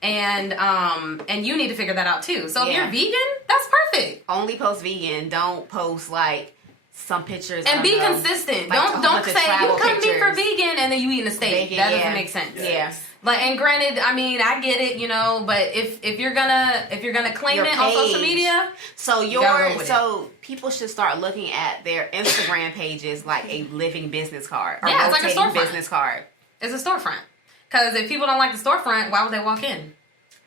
And you need to figure that out, too. So if you're vegan, that's perfect. Only post vegan. Don't post, like, some pictures. And be consistent. Like, don't say, you come to me for vegan and then you eating a steak. That doesn't make sense. Yeah. Like, and granted, I mean, I get it, you know, but if you're gonna claim it on social media, so people should start looking at their Instagram pages like a living business card, or it's like a storefront. business card. It's a storefront. Because if people don't like the storefront, why would they walk in?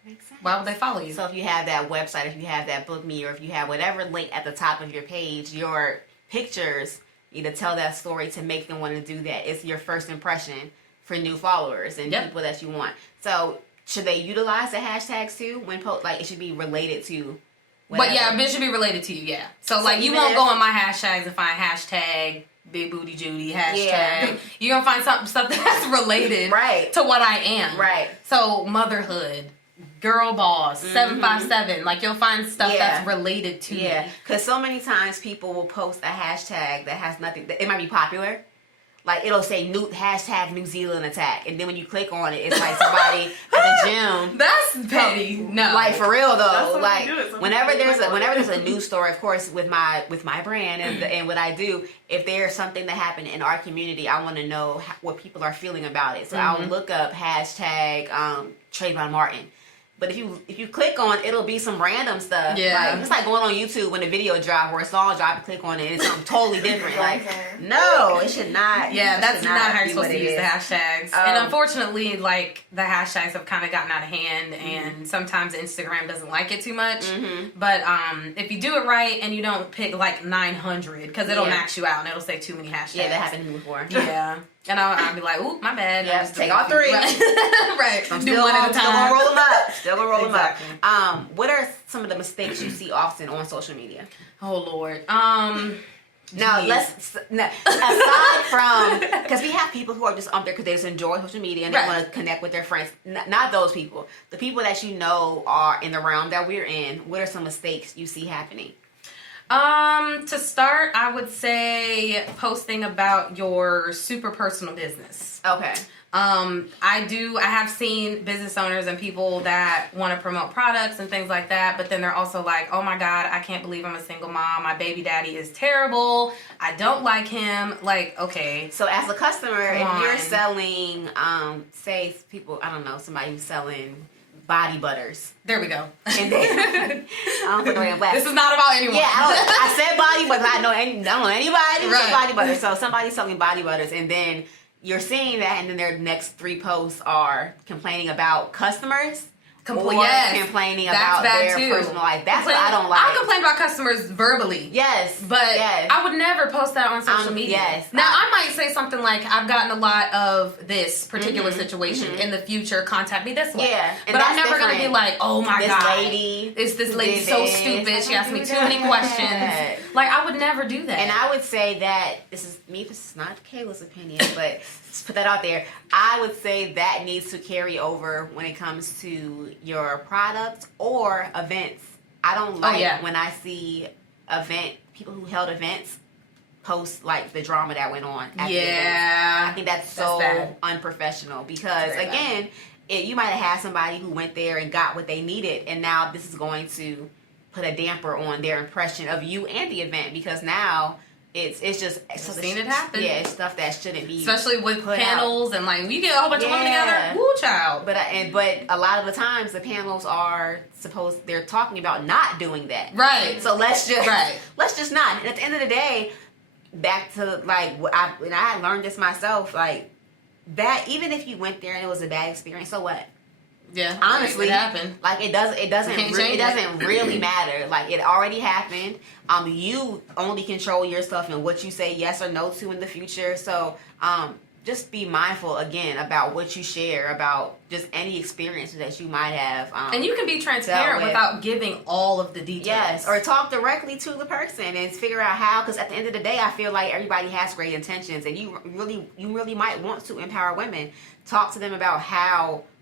Makes sense. Why would they follow you? So if you have that website, if you have that book me, or if you have whatever link at the top of your page, your pictures need to tell that story to make them want to do that. It's your first impression for new followers and people that you want. So should they utilize the hashtags too when like it should be related to But yeah, it should be related to you, yeah. So like, you won't go on my hashtags and find hashtag Big Booty Judy, hashtag. Yeah. You're going to find stuff that's related to what I am. Right. So motherhood, girl boss, 757. Like, you'll find stuff that's related to me. Yeah, because so many times people will post a hashtag that has nothing, it might be popular. Like, it'll say hashtag New Zealand attack. And then when you click on it, it's like somebody at the gym. That's petty. No. Like, for real, though. Like, whenever there's a news story, of course, with my brand and what I do, if there's something that happened in our community, I want to know what people are feeling about it. So I'll look up hashtag Trayvon Martin. But if you click on it, it'll be some random stuff. Yeah. Like, it's like going on YouTube when a video drop or a song drop, you click on it and it's something totally different. Like, no, it should not. Yeah, that's not how you're supposed to use the hashtags. And unfortunately, like, the hashtags have kind of gotten out of hand, and sometimes Instagram doesn't like it too much. But if you do it right and you don't pick like 900, because it'll max you out and it'll say too many hashtags. Yeah, that happened to me before. Yeah. And I'll be like, ooh, my bad. Yeah, take all 3. Right. I'm do one at a time. Still gonna roll them up. Still gonna roll them up. What are some of the mistakes you see often on social media? Oh, Lord. Now, aside from, because we have people who are just up there because they just enjoy social media and they want to connect with their friends. Not those people. The people that you know are in the realm that we're in, what are some mistakes you see happening? To start, I would say posting about your super personal business. Okay. I have seen business owners and people that want to promote products and things like that, but then they're also like, oh my God, I can't believe I'm a single mom. My baby daddy is terrible. I don't like him. Like, okay. So as a customer, if you're selling, say people, I don't know, somebody who's selling body butters. There we go. And then, I don't put no in black. This is not about anyone. Yeah, I said body butters. I don't know anybody who said body butters. So somebody's selling body butters, and then you're seeing that, and then their next 3 posts are complaining about customers. Complaining about their personal life. That's what I don't like. I'll complain about customers verbally. Yes. But I would never post that on social media. Yes. Now, I might say something like, I've gotten a lot of this particular situation. In the future, contact me this way. Yeah. But I'm never going to be like, oh my God. This lady so stupid. She asked me too many questions. Like, I would never do that. And I would say that, this is not Kayla's opinion, but just put that out there. I would say that needs to carry over when it comes to your product or events. I don't like when I see people who held events post like the drama that went on at the events. I think that's so unprofessional because again, you might have had somebody who went there and got what they needed, and now this is going to put a damper on their impression of you and the event because now it's just I've seen it happen. Yeah, it's stuff that shouldn't be, especially with panels and like we get a whole bunch of women together. Woo, child. But a lot of the times the panels are they're talking about not doing that. Right. So let's just not. And at the end of the day, back to like and I had learned this myself. Like that, even if you went there and it was a bad experience, so what? Yeah, honestly, it happened. Like it doesn't really matter. Like it already happened. You only control yourself and what you say yes or no to in the future. So, just be mindful again about what you share, about just any experiences that you might have. And you can be transparent without giving all of the details. Yes, or talk directly to the person and figure out how. Because at the end of the day, I feel like everybody has great intentions, and you really might want to empower women. Talk to them about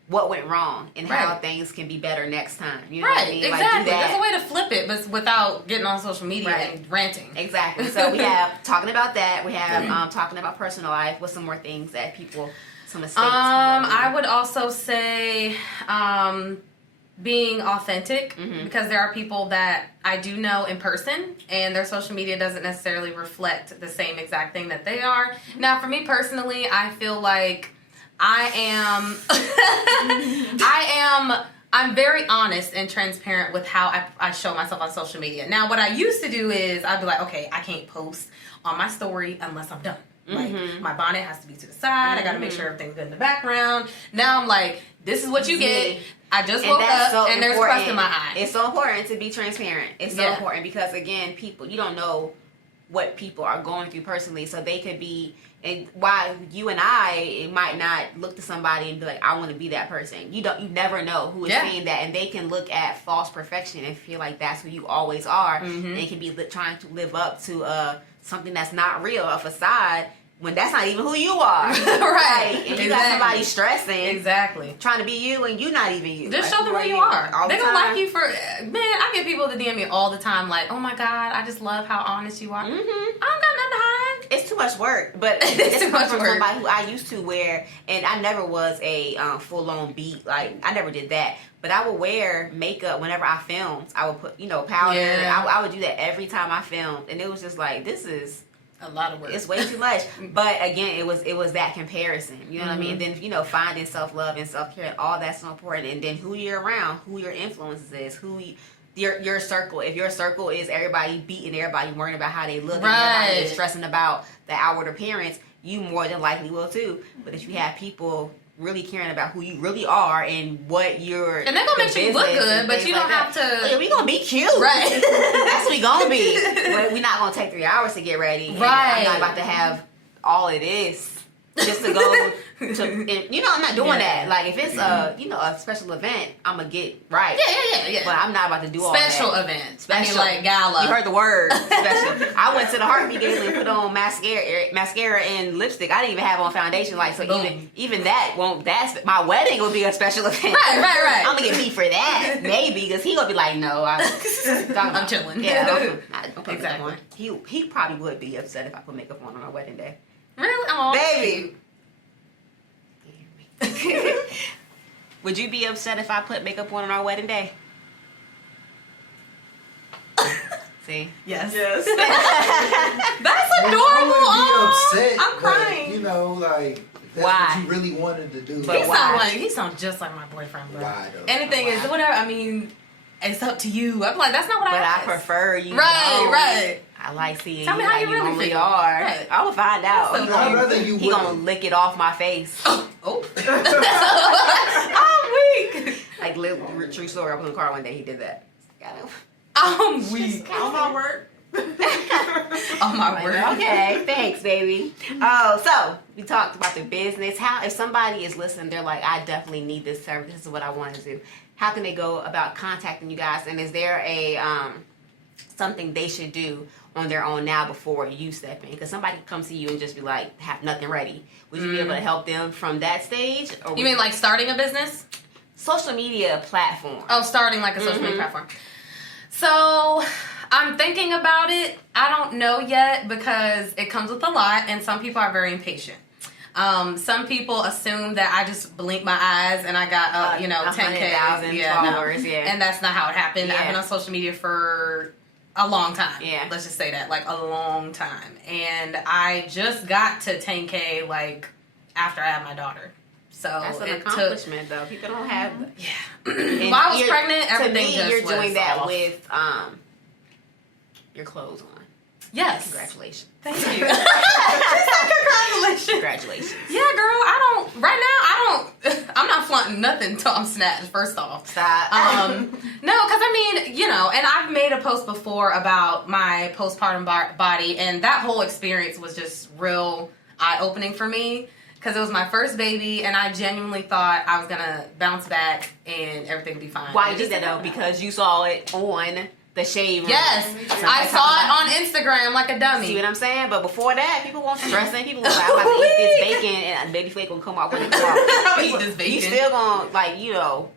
what went wrong and how things can be better next time. You know what I mean? Exactly. There's a way to flip it, but without getting on social media and ranting. Exactly. So we have talking about that. We have talking about personal life. What's some more things that some mistakes? I would also say being authentic because there are people that I do know in person and their social media doesn't necessarily reflect the same exact thing that they are. Now, for me personally, I feel like I'm very honest and transparent with how I show myself on social media. Now, what I used to do is I'd be like, okay, I can't post on my story unless I'm done. Like, my bonnet has to be to the side. I got to make sure everything's good in the background. Now I'm like, this is what you get. I just woke up and there's crust in my eye. It's so important to be transparent. It's so important because, again, you don't know what people are going through personally. So they could be And why you and I, it might not look to somebody and be like, I want to be that person. You never know who is saying that, and they can look at false perfection and feel like that's who you always are, and it can be trying to live up to something that's not real, a facade, when that's not even who you are. Right. And you got somebody stressing, trying to be you, and you not even you. Just like, show them who you are. They're gonna like you for, man, I get people that DM me all the time like, oh my God, I just love how honest you are. I don't got nothing to hide. It's too much work, but it's too much from somebody who I used to wear, and I never was a full-on beat. Like, I never did that. But I would wear makeup whenever I filmed. I would put, powder. Yeah. I would do that every time I filmed. And it was just like, this is a lot of work. It's way too much. But again, it was that comparison. You know what I mean? And then, finding self-love and self-care, and all that's so important. And then who you're around, who your influences is, who your circle. If your circle is everybody beating, everybody worrying about how they look, and everybody is stressing about the outward appearance, you more than likely will too. But if you have people really caring about who you really are and what you're, and they're gonna make you look good, but you don't have to. Oh, yeah, we gonna be cute, right? That's what we gonna be. But we're not gonna take 3 hours to get ready. Right. I'm not about to have all it is just to go to. And, I'm not doing that. Like if it's a special event, I'm gonna get right. Yeah. But I'm not about to do all that. Special event. Special. I mean, like gala. You heard the word. Special. I went to the Heartbeat Gala and put on mascara and lipstick. I didn't even have on foundation. Like, so even that won't. That's my wedding will be a special event. Right. I'm gonna get beat for that, maybe, because he gonna be like, no, I'm chilling. Yeah, don't put exactly. makeup on. He probably would be upset if I put makeup on our wedding day. Really? Oh, baby. Would you be upset if I put makeup on our wedding day? See? Yes. That's adorable. Upset, I'm crying. Like that's Why? what you really wanted to do. But He sounds just like my boyfriend, bro. Why though? Anything is whatever. I mean, it's up to you. I'm like, that's not what I asked. But I prefer you. Right. I like seeing Tell me how you really normally feel. are. Right. I will find out. I'd rather you He gonna lick it off my face. Oh. I'm weak. Like, true story. I was in the car one day. He did that. I'm weak. On my word. On my word. Okay, thanks, baby. Oh, so we talked about the business. How, if somebody is listening, they're like, I definitely need this service. This is what I want to do. How can they go about contacting you guys? And is there a something they should do on their own now before you step in? Because somebody could come to you and just be like, have nothing ready. Would you be able to help them from that stage? Or You mean like starting a business? Social media platform. Oh, starting like a social media platform. So I'm thinking about it. I don't know yet because it comes with a lot, and some people are very impatient. Some people assume that I just blink my eyes and I got 10,000 followers. No. And that's not how it happened. I've been on social media for a long time. Yeah. Let's just say that, like a long time. And I just got to 10K like after I had my daughter. So that's an accomplishment, though. People don't have. Yeah. While I was pregnant, everything to me, just you're was doing that off. with your clothes on. Yes. Congratulations. Thank you. Congratulations. Yeah, girl. I'm not flaunting nothing till I'm snatched, first off. Stop. No, because I mean, and I've made a post before about my postpartum body, and that whole experience was just real eye-opening for me. Because it was my first baby, and I genuinely thought I was going to bounce back and everything would be fine. Why you did that, though? Because you saw it on the shade room. Yes. I saw it on Instagram like a dummy. See what I'm saying? But before that, people weren't stressing. People were like, I'm about to eat this bacon, and baby flake will come out when it comes out. I'll eat this bacon. You still going to,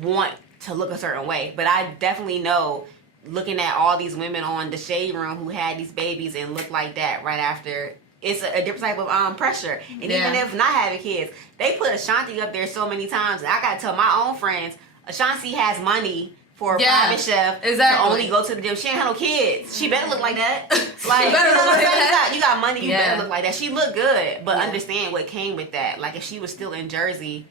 want to look a certain way. But I definitely know, looking at all these women on the shade room who had these babies and looked like that right after, it's a different type of pressure. And even if not having kids, they put Ashanti up there so many times. And I got to tell my own friends, Ashanti has money for a private chef to only go to the gym. She ain't have no kids. She better look like that. Like, you got money, you better look like that. She looked good, but understand what came with that. Like, if she was still in Jersey,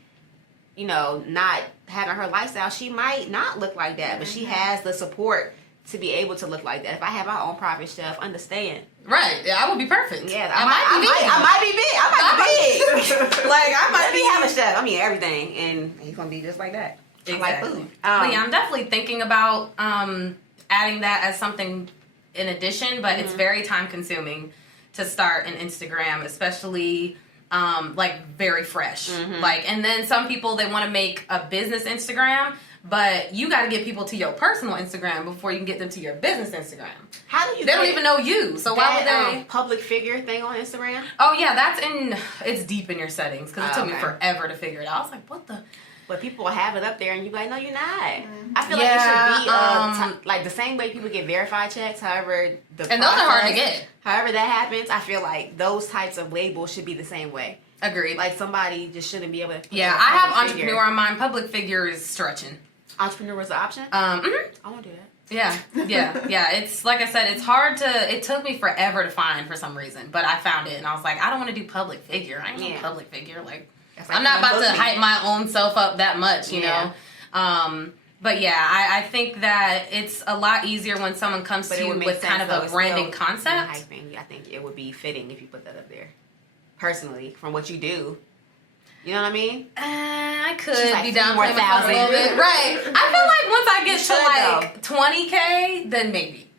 not having her lifestyle, she might not look like that. But she has the support to be able to look like that. If I have my own private chef, understand. Right. Yeah, I would be perfect. Yeah, I might be big. Like, I might be having a chef. I mean, everything. And he's going to be just like that. Exactly. Like food. But yeah, I'm definitely thinking about adding that as something in addition, but it's very time consuming to start an Instagram, especially like very fresh. Like, and then some people, they want to make a business Instagram, but you got to get people to your personal Instagram before you can get them to your business Instagram. How do you? They don't even know you, so why would they? Public figure thing on Instagram? Oh yeah, it's deep in your settings because it took me forever to figure it out. I was like, what the? But people have it up there, and you like, no, you're not. I feel like it should be like the same way people get verified checks. However, and those are hard to get. However that happens, I feel like those types of labels should be the same way. Agreed. Like somebody just shouldn't be able to. Yeah, I have entrepreneur on mine. Public figure is stretching. Entrepreneur was the option. I want to do that. Yeah. It's like I said, it's hard to. It took me forever to find for some reason, but I found it, and I was like, I don't want to do public figure. I ain't no public figure. Like I'm not about to hype my own self up that much, you know. But yeah, I think that it's a lot easier when someone comes to you with kind of a branding concept. Hyping. I think it would be fitting if you put that up there. Personally, from what you do. You know what I mean? I could be down for a little bit. Right. I feel like once I get to like 20K, then maybe.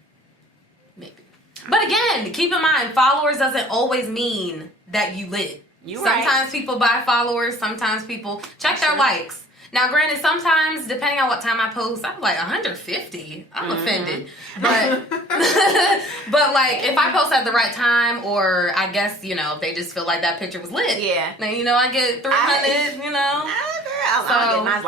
But again, keep in mind, followers doesn't always mean that you lit. Sometimes people buy followers. Sometimes people check their likes. Now, granted, sometimes, depending on what time I post, I'm like 150. I'm offended. But, but like, if I post at the right time, or I guess, you know, if they just feel like that picture was lit. Yeah. Then, you know, I get 300, you know.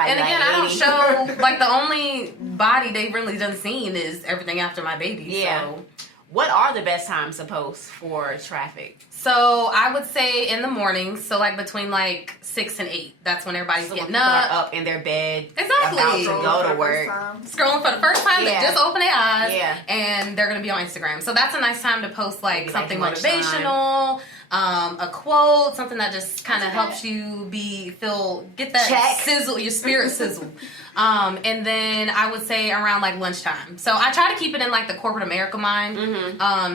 And again, I don't show, like, the only body they really done seen is everything after my baby. Yeah. So. What are the best times to post for traffic? So I would say in the mornings, so like between like 6 and 8. That's when everybody's getting up in their bed. Exactly. About to go to work. Scrolling for the first time. They just open their eyes. And they're going to be on Instagram. So that's a nice time to post like something motivational, a quote, something that just kind of helps you get that sizzle, your spirit sizzle. And then I would say around like lunchtime. So I try to keep it in like the corporate America mind.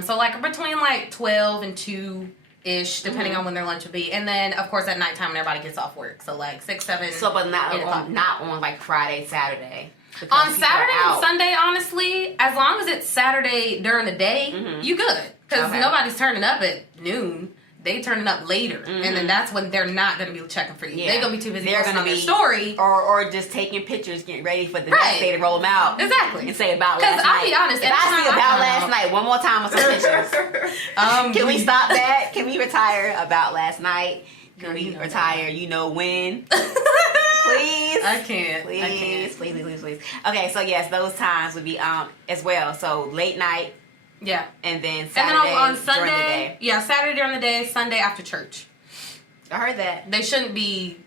So like between like 12 and 2-ish, depending on when their lunch would be. And then of course at nighttime when everybody gets off work. So like 6, 7. So but not on like Friday, Saturday. On Saturday and Sunday, honestly, as long as it's Saturday during the day, you good. Because nobody's turning up at noon. They turning up later, and then that's when they're not going to be checking for you. They're going to be too busy posting on their story. Or just taking pictures, getting ready for the next day to roll them out. Exactly. And say about last night. Because I'll be honest, if I see about last night one more time with some pictures, can we stop that? Can we retire about last night? Can we retire, you know when? Please. I can't. Please. Okay, so yes, those times would be as well. So late night. Yeah. And then Saturday on Sunday, during the day. Yeah, Saturday during the day, Sunday after church. I heard that. They shouldn't be,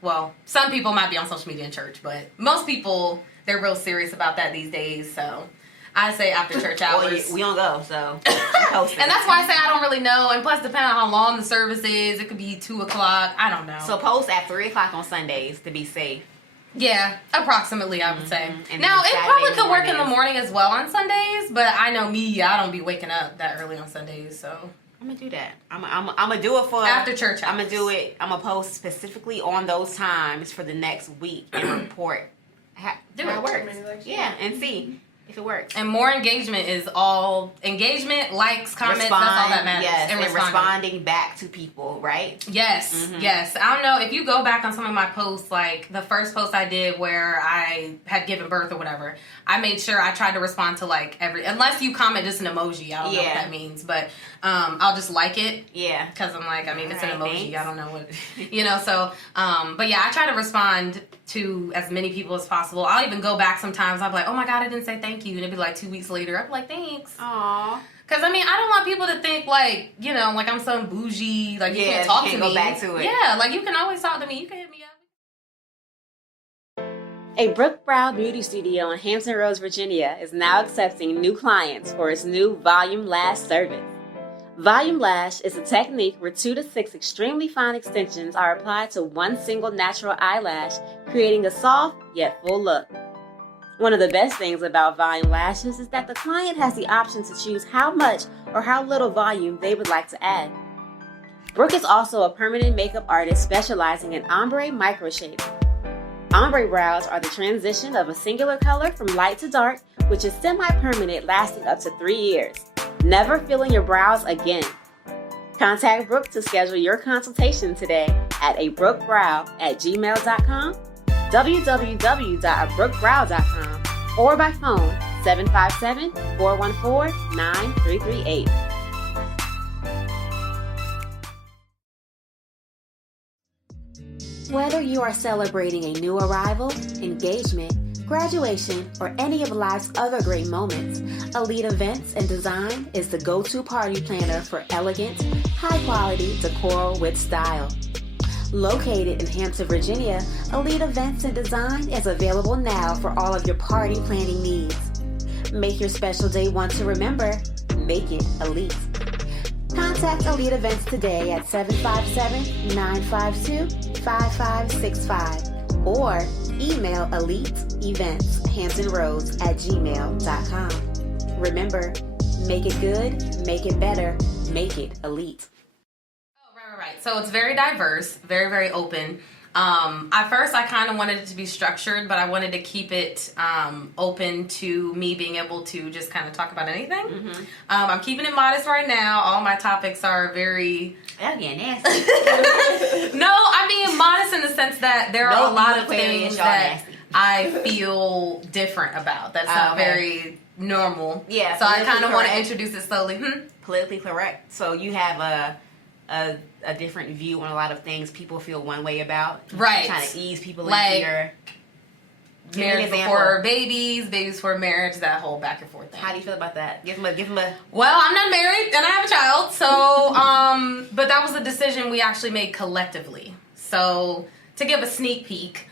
well, some people might be on social media in church, but most people, they're real serious about that these days, so I say after church hours. Well, we don't go, so. And that's why I say I don't really know, and plus depending on how long the service is, it could be 2 o'clock, I don't know. So post at 3 o'clock on Sundays to be safe. Yeah, approximately, I would say. Now, it probably could work in the morning as well on Sundays, but I know me, I don't be waking up that early on Sundays, so. I'm going to do that. I'm going to do it for... After church hours. I'm going to do it. I'm going to post specifically on those times for the next week and report how it works. Yeah, and see if it works. And more engagement is all... Engagement, likes, comments, that's all that matters. Yes, and responding back to people, right? Yes, yes. I don't know, if you go back on some of my posts, like the first post I did where I had given birth or whatever, I made sure I tried to respond to like unless you comment just an emoji, I don't know what that means, but I'll just like it. Yeah. Because I'm like, I mean, it's an emoji, thanks. I don't know what, so, but yeah, I try to respond to as many people as possible. I'll even go back sometimes, I'll be like, oh my God, I didn't say thank you, and it'd be like 2 weeks later, I'll be like, thanks. Aww. Because, I mean, I don't want people to think, like, like I'm some bougie, like, you can't talk to me. Go back to it. Yeah, like, you can always talk to me. You can hit me up. A Brookbrow beauty studio in Hampton Roads, Virginia is now accepting new clients for its new Volume Lash service. Volume Lash is a technique where 2 to 6 extremely fine extensions are applied to one single natural eyelash, creating a soft yet full look. One of the best things about volume lashes is that the client has the option to choose how much or how little volume they would like to add. Brooke is also a permanent makeup artist specializing in ombre microshading. Ombre brows are the transition of a singular color from light to dark, which is semi-permanent, lasting up to 3 years. Never filling your brows again. Contact Brooke to schedule your consultation today at abrookebrow@gmail.com, www.abrookebrow.com, or by phone 757-414-9338. Whether you are celebrating a new arrival, engagement, graduation, or any of life's other great moments, Elite Events and Design is the go-to party planner for elegant, high-quality decor with style. Located in Hampton, Virginia, Elite Events and Design is available now for all of your party planning needs. Make your special day one to remember. Make it elite. Contact Elite Events today at 757-952-5565 or email eliteeventshamptonroads@gmail.com. Remember, make it good, make it better, make it elite. Right. So it's very diverse, very, very open. At first, I kind of wanted it to be structured, but I wanted to keep it open to me being able to just kind of talk about anything. Mm-hmm. I'm keeping it modest right now. All my topics are very... That'll get nasty. No, I mean modest in the sense that there are a lot of Aquarius, things y'all that nasty. I feel different about. That's not very normal. Yeah. So I kind of want to introduce it slowly. Politically correct. So you have a different view on a lot of things people feel one way about. Right. Trying to ease people Like, into your... Give me an Marriage example. before babies before marriage, that whole back and forth thing. How do you feel about that? Give him a... Well, I'm not married and I have a child, so but that was a decision we actually made collectively. So to give a sneak peek,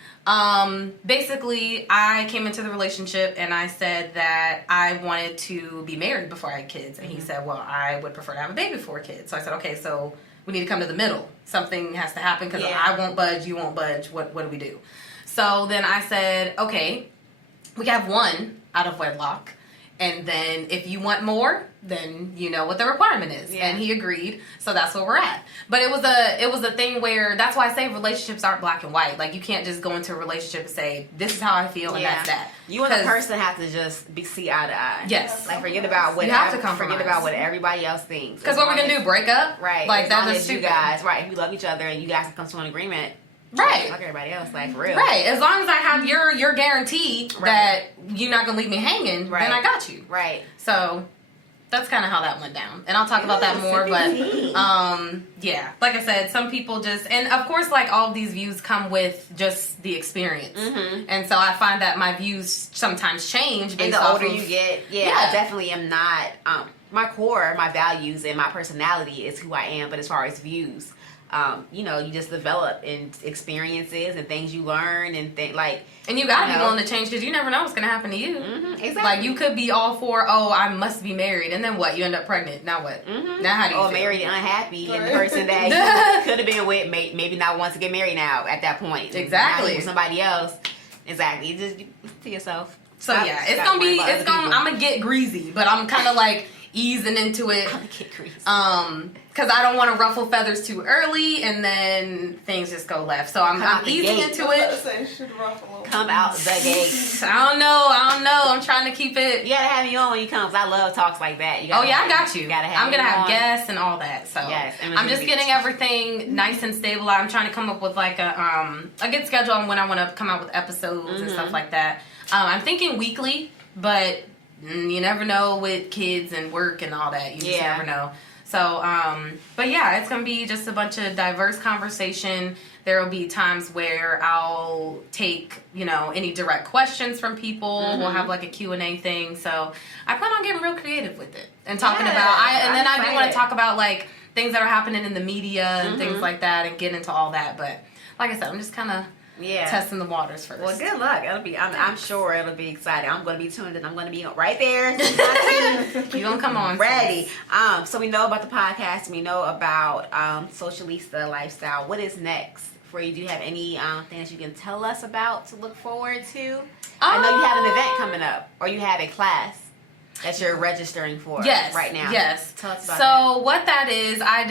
basically I came into the relationship and I said that I wanted to be married before I had kids, and he said, well, I would prefer to have a baby before kids. So I said, okay, so we need to come to the middle. Something has to happen because I won't budge, you won't budge. What do we do? So then I said, okay, we have one out of wedlock. And then if you want more, then you know what the requirement is. Yeah. And he agreed. So that's where we're at. But it was a thing where, that's why I say relationships aren't black and white. Like, you can't just go into a relationship and say, this is how I feel and that's that. You and the person have to just see eye to eye. Yes. Like, forget about what You have to compromise. forget about what everybody else thinks. Because what we're going to do, break up? Right. Like, as long that's as stupid. you guys, right, if you love each other and you guys can come to an agreement. Right. Like everybody else, like, for real. Right. As long as I have your guarantee that you're not going to leave me hanging, then I got you. Right. So that's kind of how that went down. And I'll talk about that more. But yeah, like I said, some people just, and of course, like, all of these views come with just the experience. Mm-hmm. And so I find that my views sometimes change based And the off older of, you get, I definitely am not, my core, my values, and my personality is who I am. But as far as views, you know, you just develop in experiences and things you learn and like. And you gotta be willing to change, because you never know what's gonna happen to you. Mm-hmm, exactly. Like, you could be all for, oh, I must be married, and then what? You end up pregnant. Now what? Mm-hmm. Now how do you feel? married and unhappy, and the person that you could have been with maybe not wants to get married now at that point. Exactly. Now you with somebody else. Exactly. Just to yourself. So yeah, I'm gonna get greasy, but I'm kind of like easing into it. I'm gonna get greasy. Because I don't want to ruffle feathers too early, and then things just go left. So I'm easing into it. Come out the gate. I don't know. I'm trying to keep it. You gotta have me on when you come, because I love talks like that. Oh yeah, I got you. Gotta have I'm gonna me have on. guests and all that. So Yes, I'm just getting everything nice and stable. I'm trying to come up with like a good schedule on when I want to come out with episodes and stuff like that. I'm thinking weekly, but you never know with kids and work and all that. You just never know. So, but yeah, it's going to be just a bunch of diverse conversation. There will be times where I'll take, any direct questions from people. Mm-hmm. We'll have like a Q&A thing. So I plan on getting real creative with it and talking Yes, about, I do want excited. to talk about like things that are happening in the media and things like that and get into all that. But like I said, I'm just kind of testing the waters first. Well, good luck. I'm sure it'll be exciting. I'm going to be tuned in. I'm going to be right there. You're going to come on. Ready. So we know about the podcast. We know about Socialista lifestyle. What is next for you? Do you have any things you can tell us about to look forward to? I know you have an event coming up, or you have a class that you're registering for right now. Yes. Tell us about that. What that is, I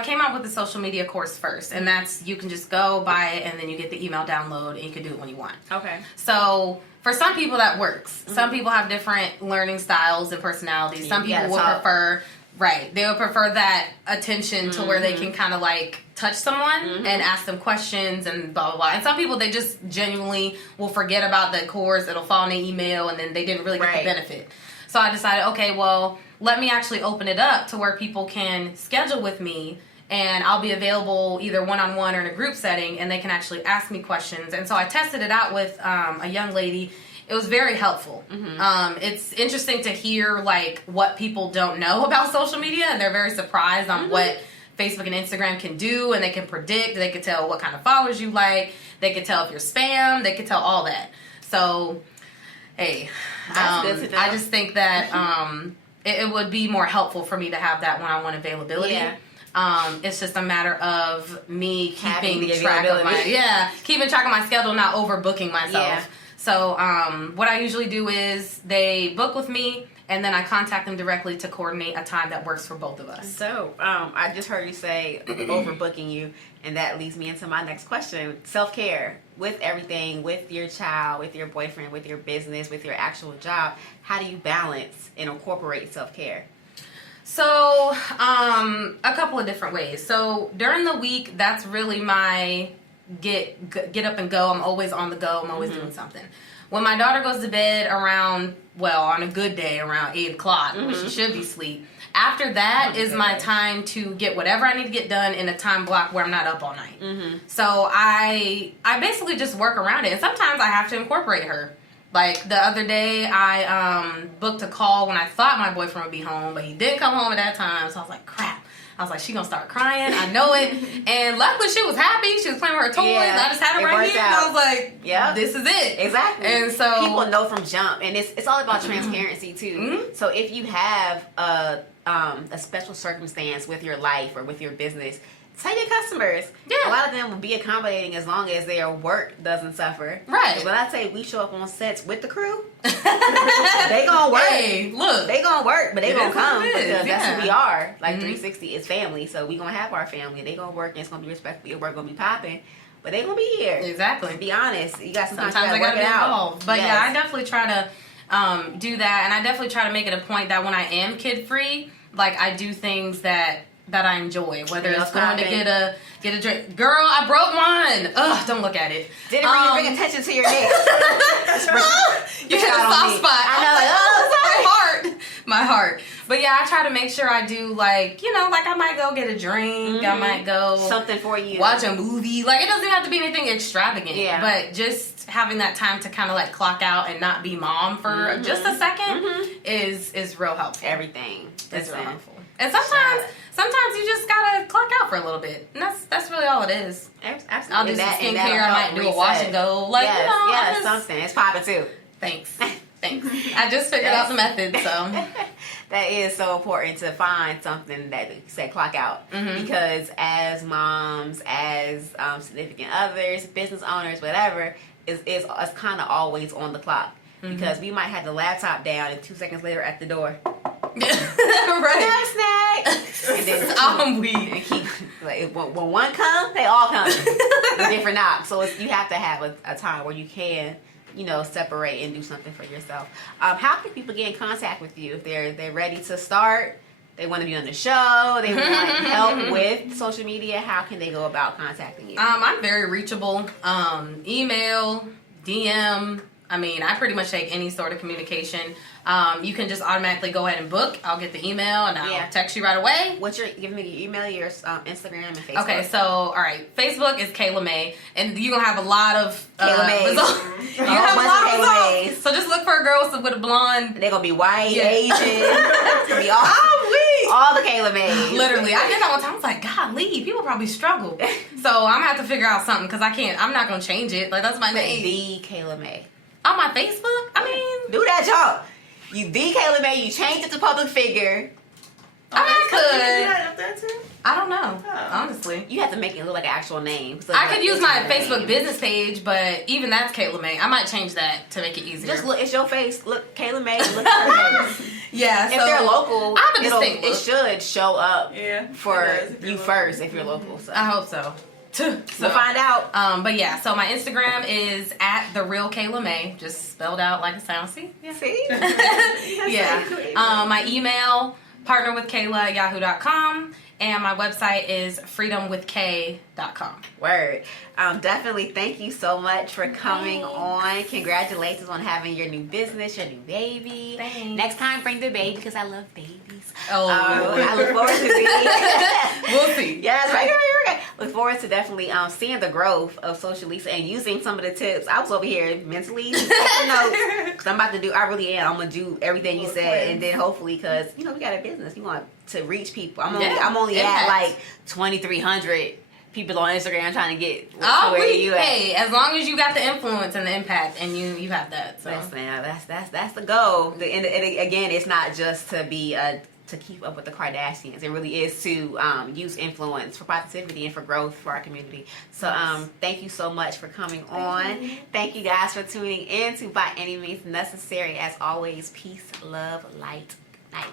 came out with the social media course first, and that's, you can just go buy it and then you get the email download and you can do it when you want. Okay. So for some people that works. Some people have different learning styles and personalities. Some people would prefer Right. They would prefer that attention to where they can kind of like touch someone and ask them questions and blah, blah, blah. And some people, they just genuinely will forget about the course. It'll fall in the email and then they didn't really get the benefit. So I decided, okay, well, let me actually open it up to where people can schedule with me and I'll be available either one-on-one or in a group setting and they can actually ask me questions. And so I tested it out with a young lady. It was very helpful. It's interesting to hear like what people don't know about social media, and they're very surprised on what Facebook and Instagram can do, and they can predict. They can tell what kind of followers you like. They can tell if you're spam. They can tell all that. So, hey, That's good to know. I just think that it would be more helpful for me to have that one-on-one availability. Yeah. It's just a matter of me Having keeping the track of availability. keeping track of my schedule, not overbooking myself. Yeah. So what I usually do is they book with me, and then I contact them directly to coordinate a time that works for both of us. So, I just heard you say overbooking you, and that leads me into my next question. Self-care with everything, with your child, with your boyfriend, with your business, with your actual job. How do you balance and incorporate self-care? So, a couple of different ways. So, during the week, that's really my get up and go. I'm always on the go. I'm always doing something. When my daughter goes to bed around, well, on a good day, around 8 o'clock, when she should be asleep, after that is my time to get whatever I need to get done in a time block where I'm not up all night. So, I basically just work around it. And sometimes I have to incorporate her. Like the other day, I booked a call when I thought my boyfriend would be home, but he didn't come home at that time. So I was like, crap. I was like, she gonna start crying. I know it. And luckily, she was happy. She was playing with her toys. Yeah, I just had her it right worked here. out. And I was like, Yep. this is it. Exactly. And so people know from jump, and it's all about transparency too. So if you have a special circumstance with your life or with your business, tell your customers. Yeah. A lot of them will be accommodating as long as their work doesn't suffer. Right. 'Cause when I say we show up on sets with the crew, they gonna work. Hey, look. They gonna work, but they It gonna is what come it is, because that's who we yeah. are. Like 360 is family, so we gonna have our family. They gonna work, and it's gonna be respectful. Your work gonna be popping, but they gonna be here. Exactly. To be honest, you got Sometimes to I work gotta be it out. involved. But Yes. yeah, I definitely try to do that, and I definitely try to make it a point that when I am kid free, like I do things that I enjoy, whether Yeah, it's going to popping. get a drink. Girl, I broke mine. Ugh, don't look at it. Didn't really bring attention to your neck. You hit a shot on soft me. spot. I know, like, oh, my heart. But yeah, I try to make sure I do like I might go get a drink. I might go Something for you. watch a movie. Like it doesn't have to be anything extravagant. Yeah. But just having that time to kind of like clock out and not be mom for just a second is real helpful. Everything. It's real Listen. helpful. And sometimes you just gotta clock out for a little bit, and that's really all it is. Absolutely. I'll do some And skincare. that'll I help might do a wash reset. and go. Like yes, I yes, just- something. It's popping too. Thanks. I just figured out the method, so. That is so important to find something that you say clock out, because as moms, as significant others, business owners, whatever, is kind of always on the clock, because we might have the laptop down and 2 seconds later at the door. Right. Have a snack. And then I'm weak. and keep like when one comes, they all come with different knocks. So you have to have a time where you can, separate and do something for yourself. How can people get in contact with you if they're ready to start? They want to be on the show. They want help with social media. How can they go about contacting you? I'm very reachable. Email, DM. I mean, I pretty much take any sort of communication. You can just automatically go ahead and book. I'll get the email and I'll text you right away. Give me your email, your Instagram, and Facebook. Okay, so all right, Facebook is Kayla May, and you're gonna have a lot of Kayla May. results. You have a bunch lot of of Kayla results. Mays. So just look for a girl with a blonde. They're gonna be white, Yeah. Asian. It's gonna be all the Kayla Mays. Literally, I did that one time. I was like, golly, people probably struggle. So I'm gonna have to figure out something because I'm not gonna change it. Like that's my name. The Kayla May. On my Facebook? I mean, Do that, y'all. You the Kayla May. You changed it to public figure. I Can you do could. that up there too? I don't know, Oh. honestly. You have to make it look like an actual name. So I it's could like use my Kayla May. Facebook business page, but even that's Kayla May. I might change that to make it easier. Just look. It's your face. Look, Kayla May. Look at her face. yeah, If so they're local, I have a distinct it look. should show up Yeah. for it does if you're you local. first if you're local. So I hope so. we'll find out. But yeah, so my Instagram is at the real Kayla May, just spelled out like it sounds. See? Yeah. See? Yeah. My email partnerwithkayla@yahoo.com. And my website is freedomwithk.com. Word. Definitely thank you so much for coming on. Congratulations on having your new business, your new baby. Thanks. Next time, bring the baby because I love babies. Oh, I look forward to being. we'll see. Yes, right. Look forward to definitely seeing the growth of Social Lisa and using some of the tips. I was over here mentally taking notes because I'm about to do. I really am. I'm gonna do everything you said, and then hopefully, because we got a business, you want to reach people. I'm only at like 2,300 people on Instagram trying to get to where you at. Hey, as long as you got the influence and the impact, and you have that. So That's the goal. And again, it's not just to be to keep up with the Kardashians. It really is to use influence for positivity and for growth for our community. So thank you so much for coming on. Thank you guys for tuning in to By Any Means Necessary. As always, peace, love, light, night.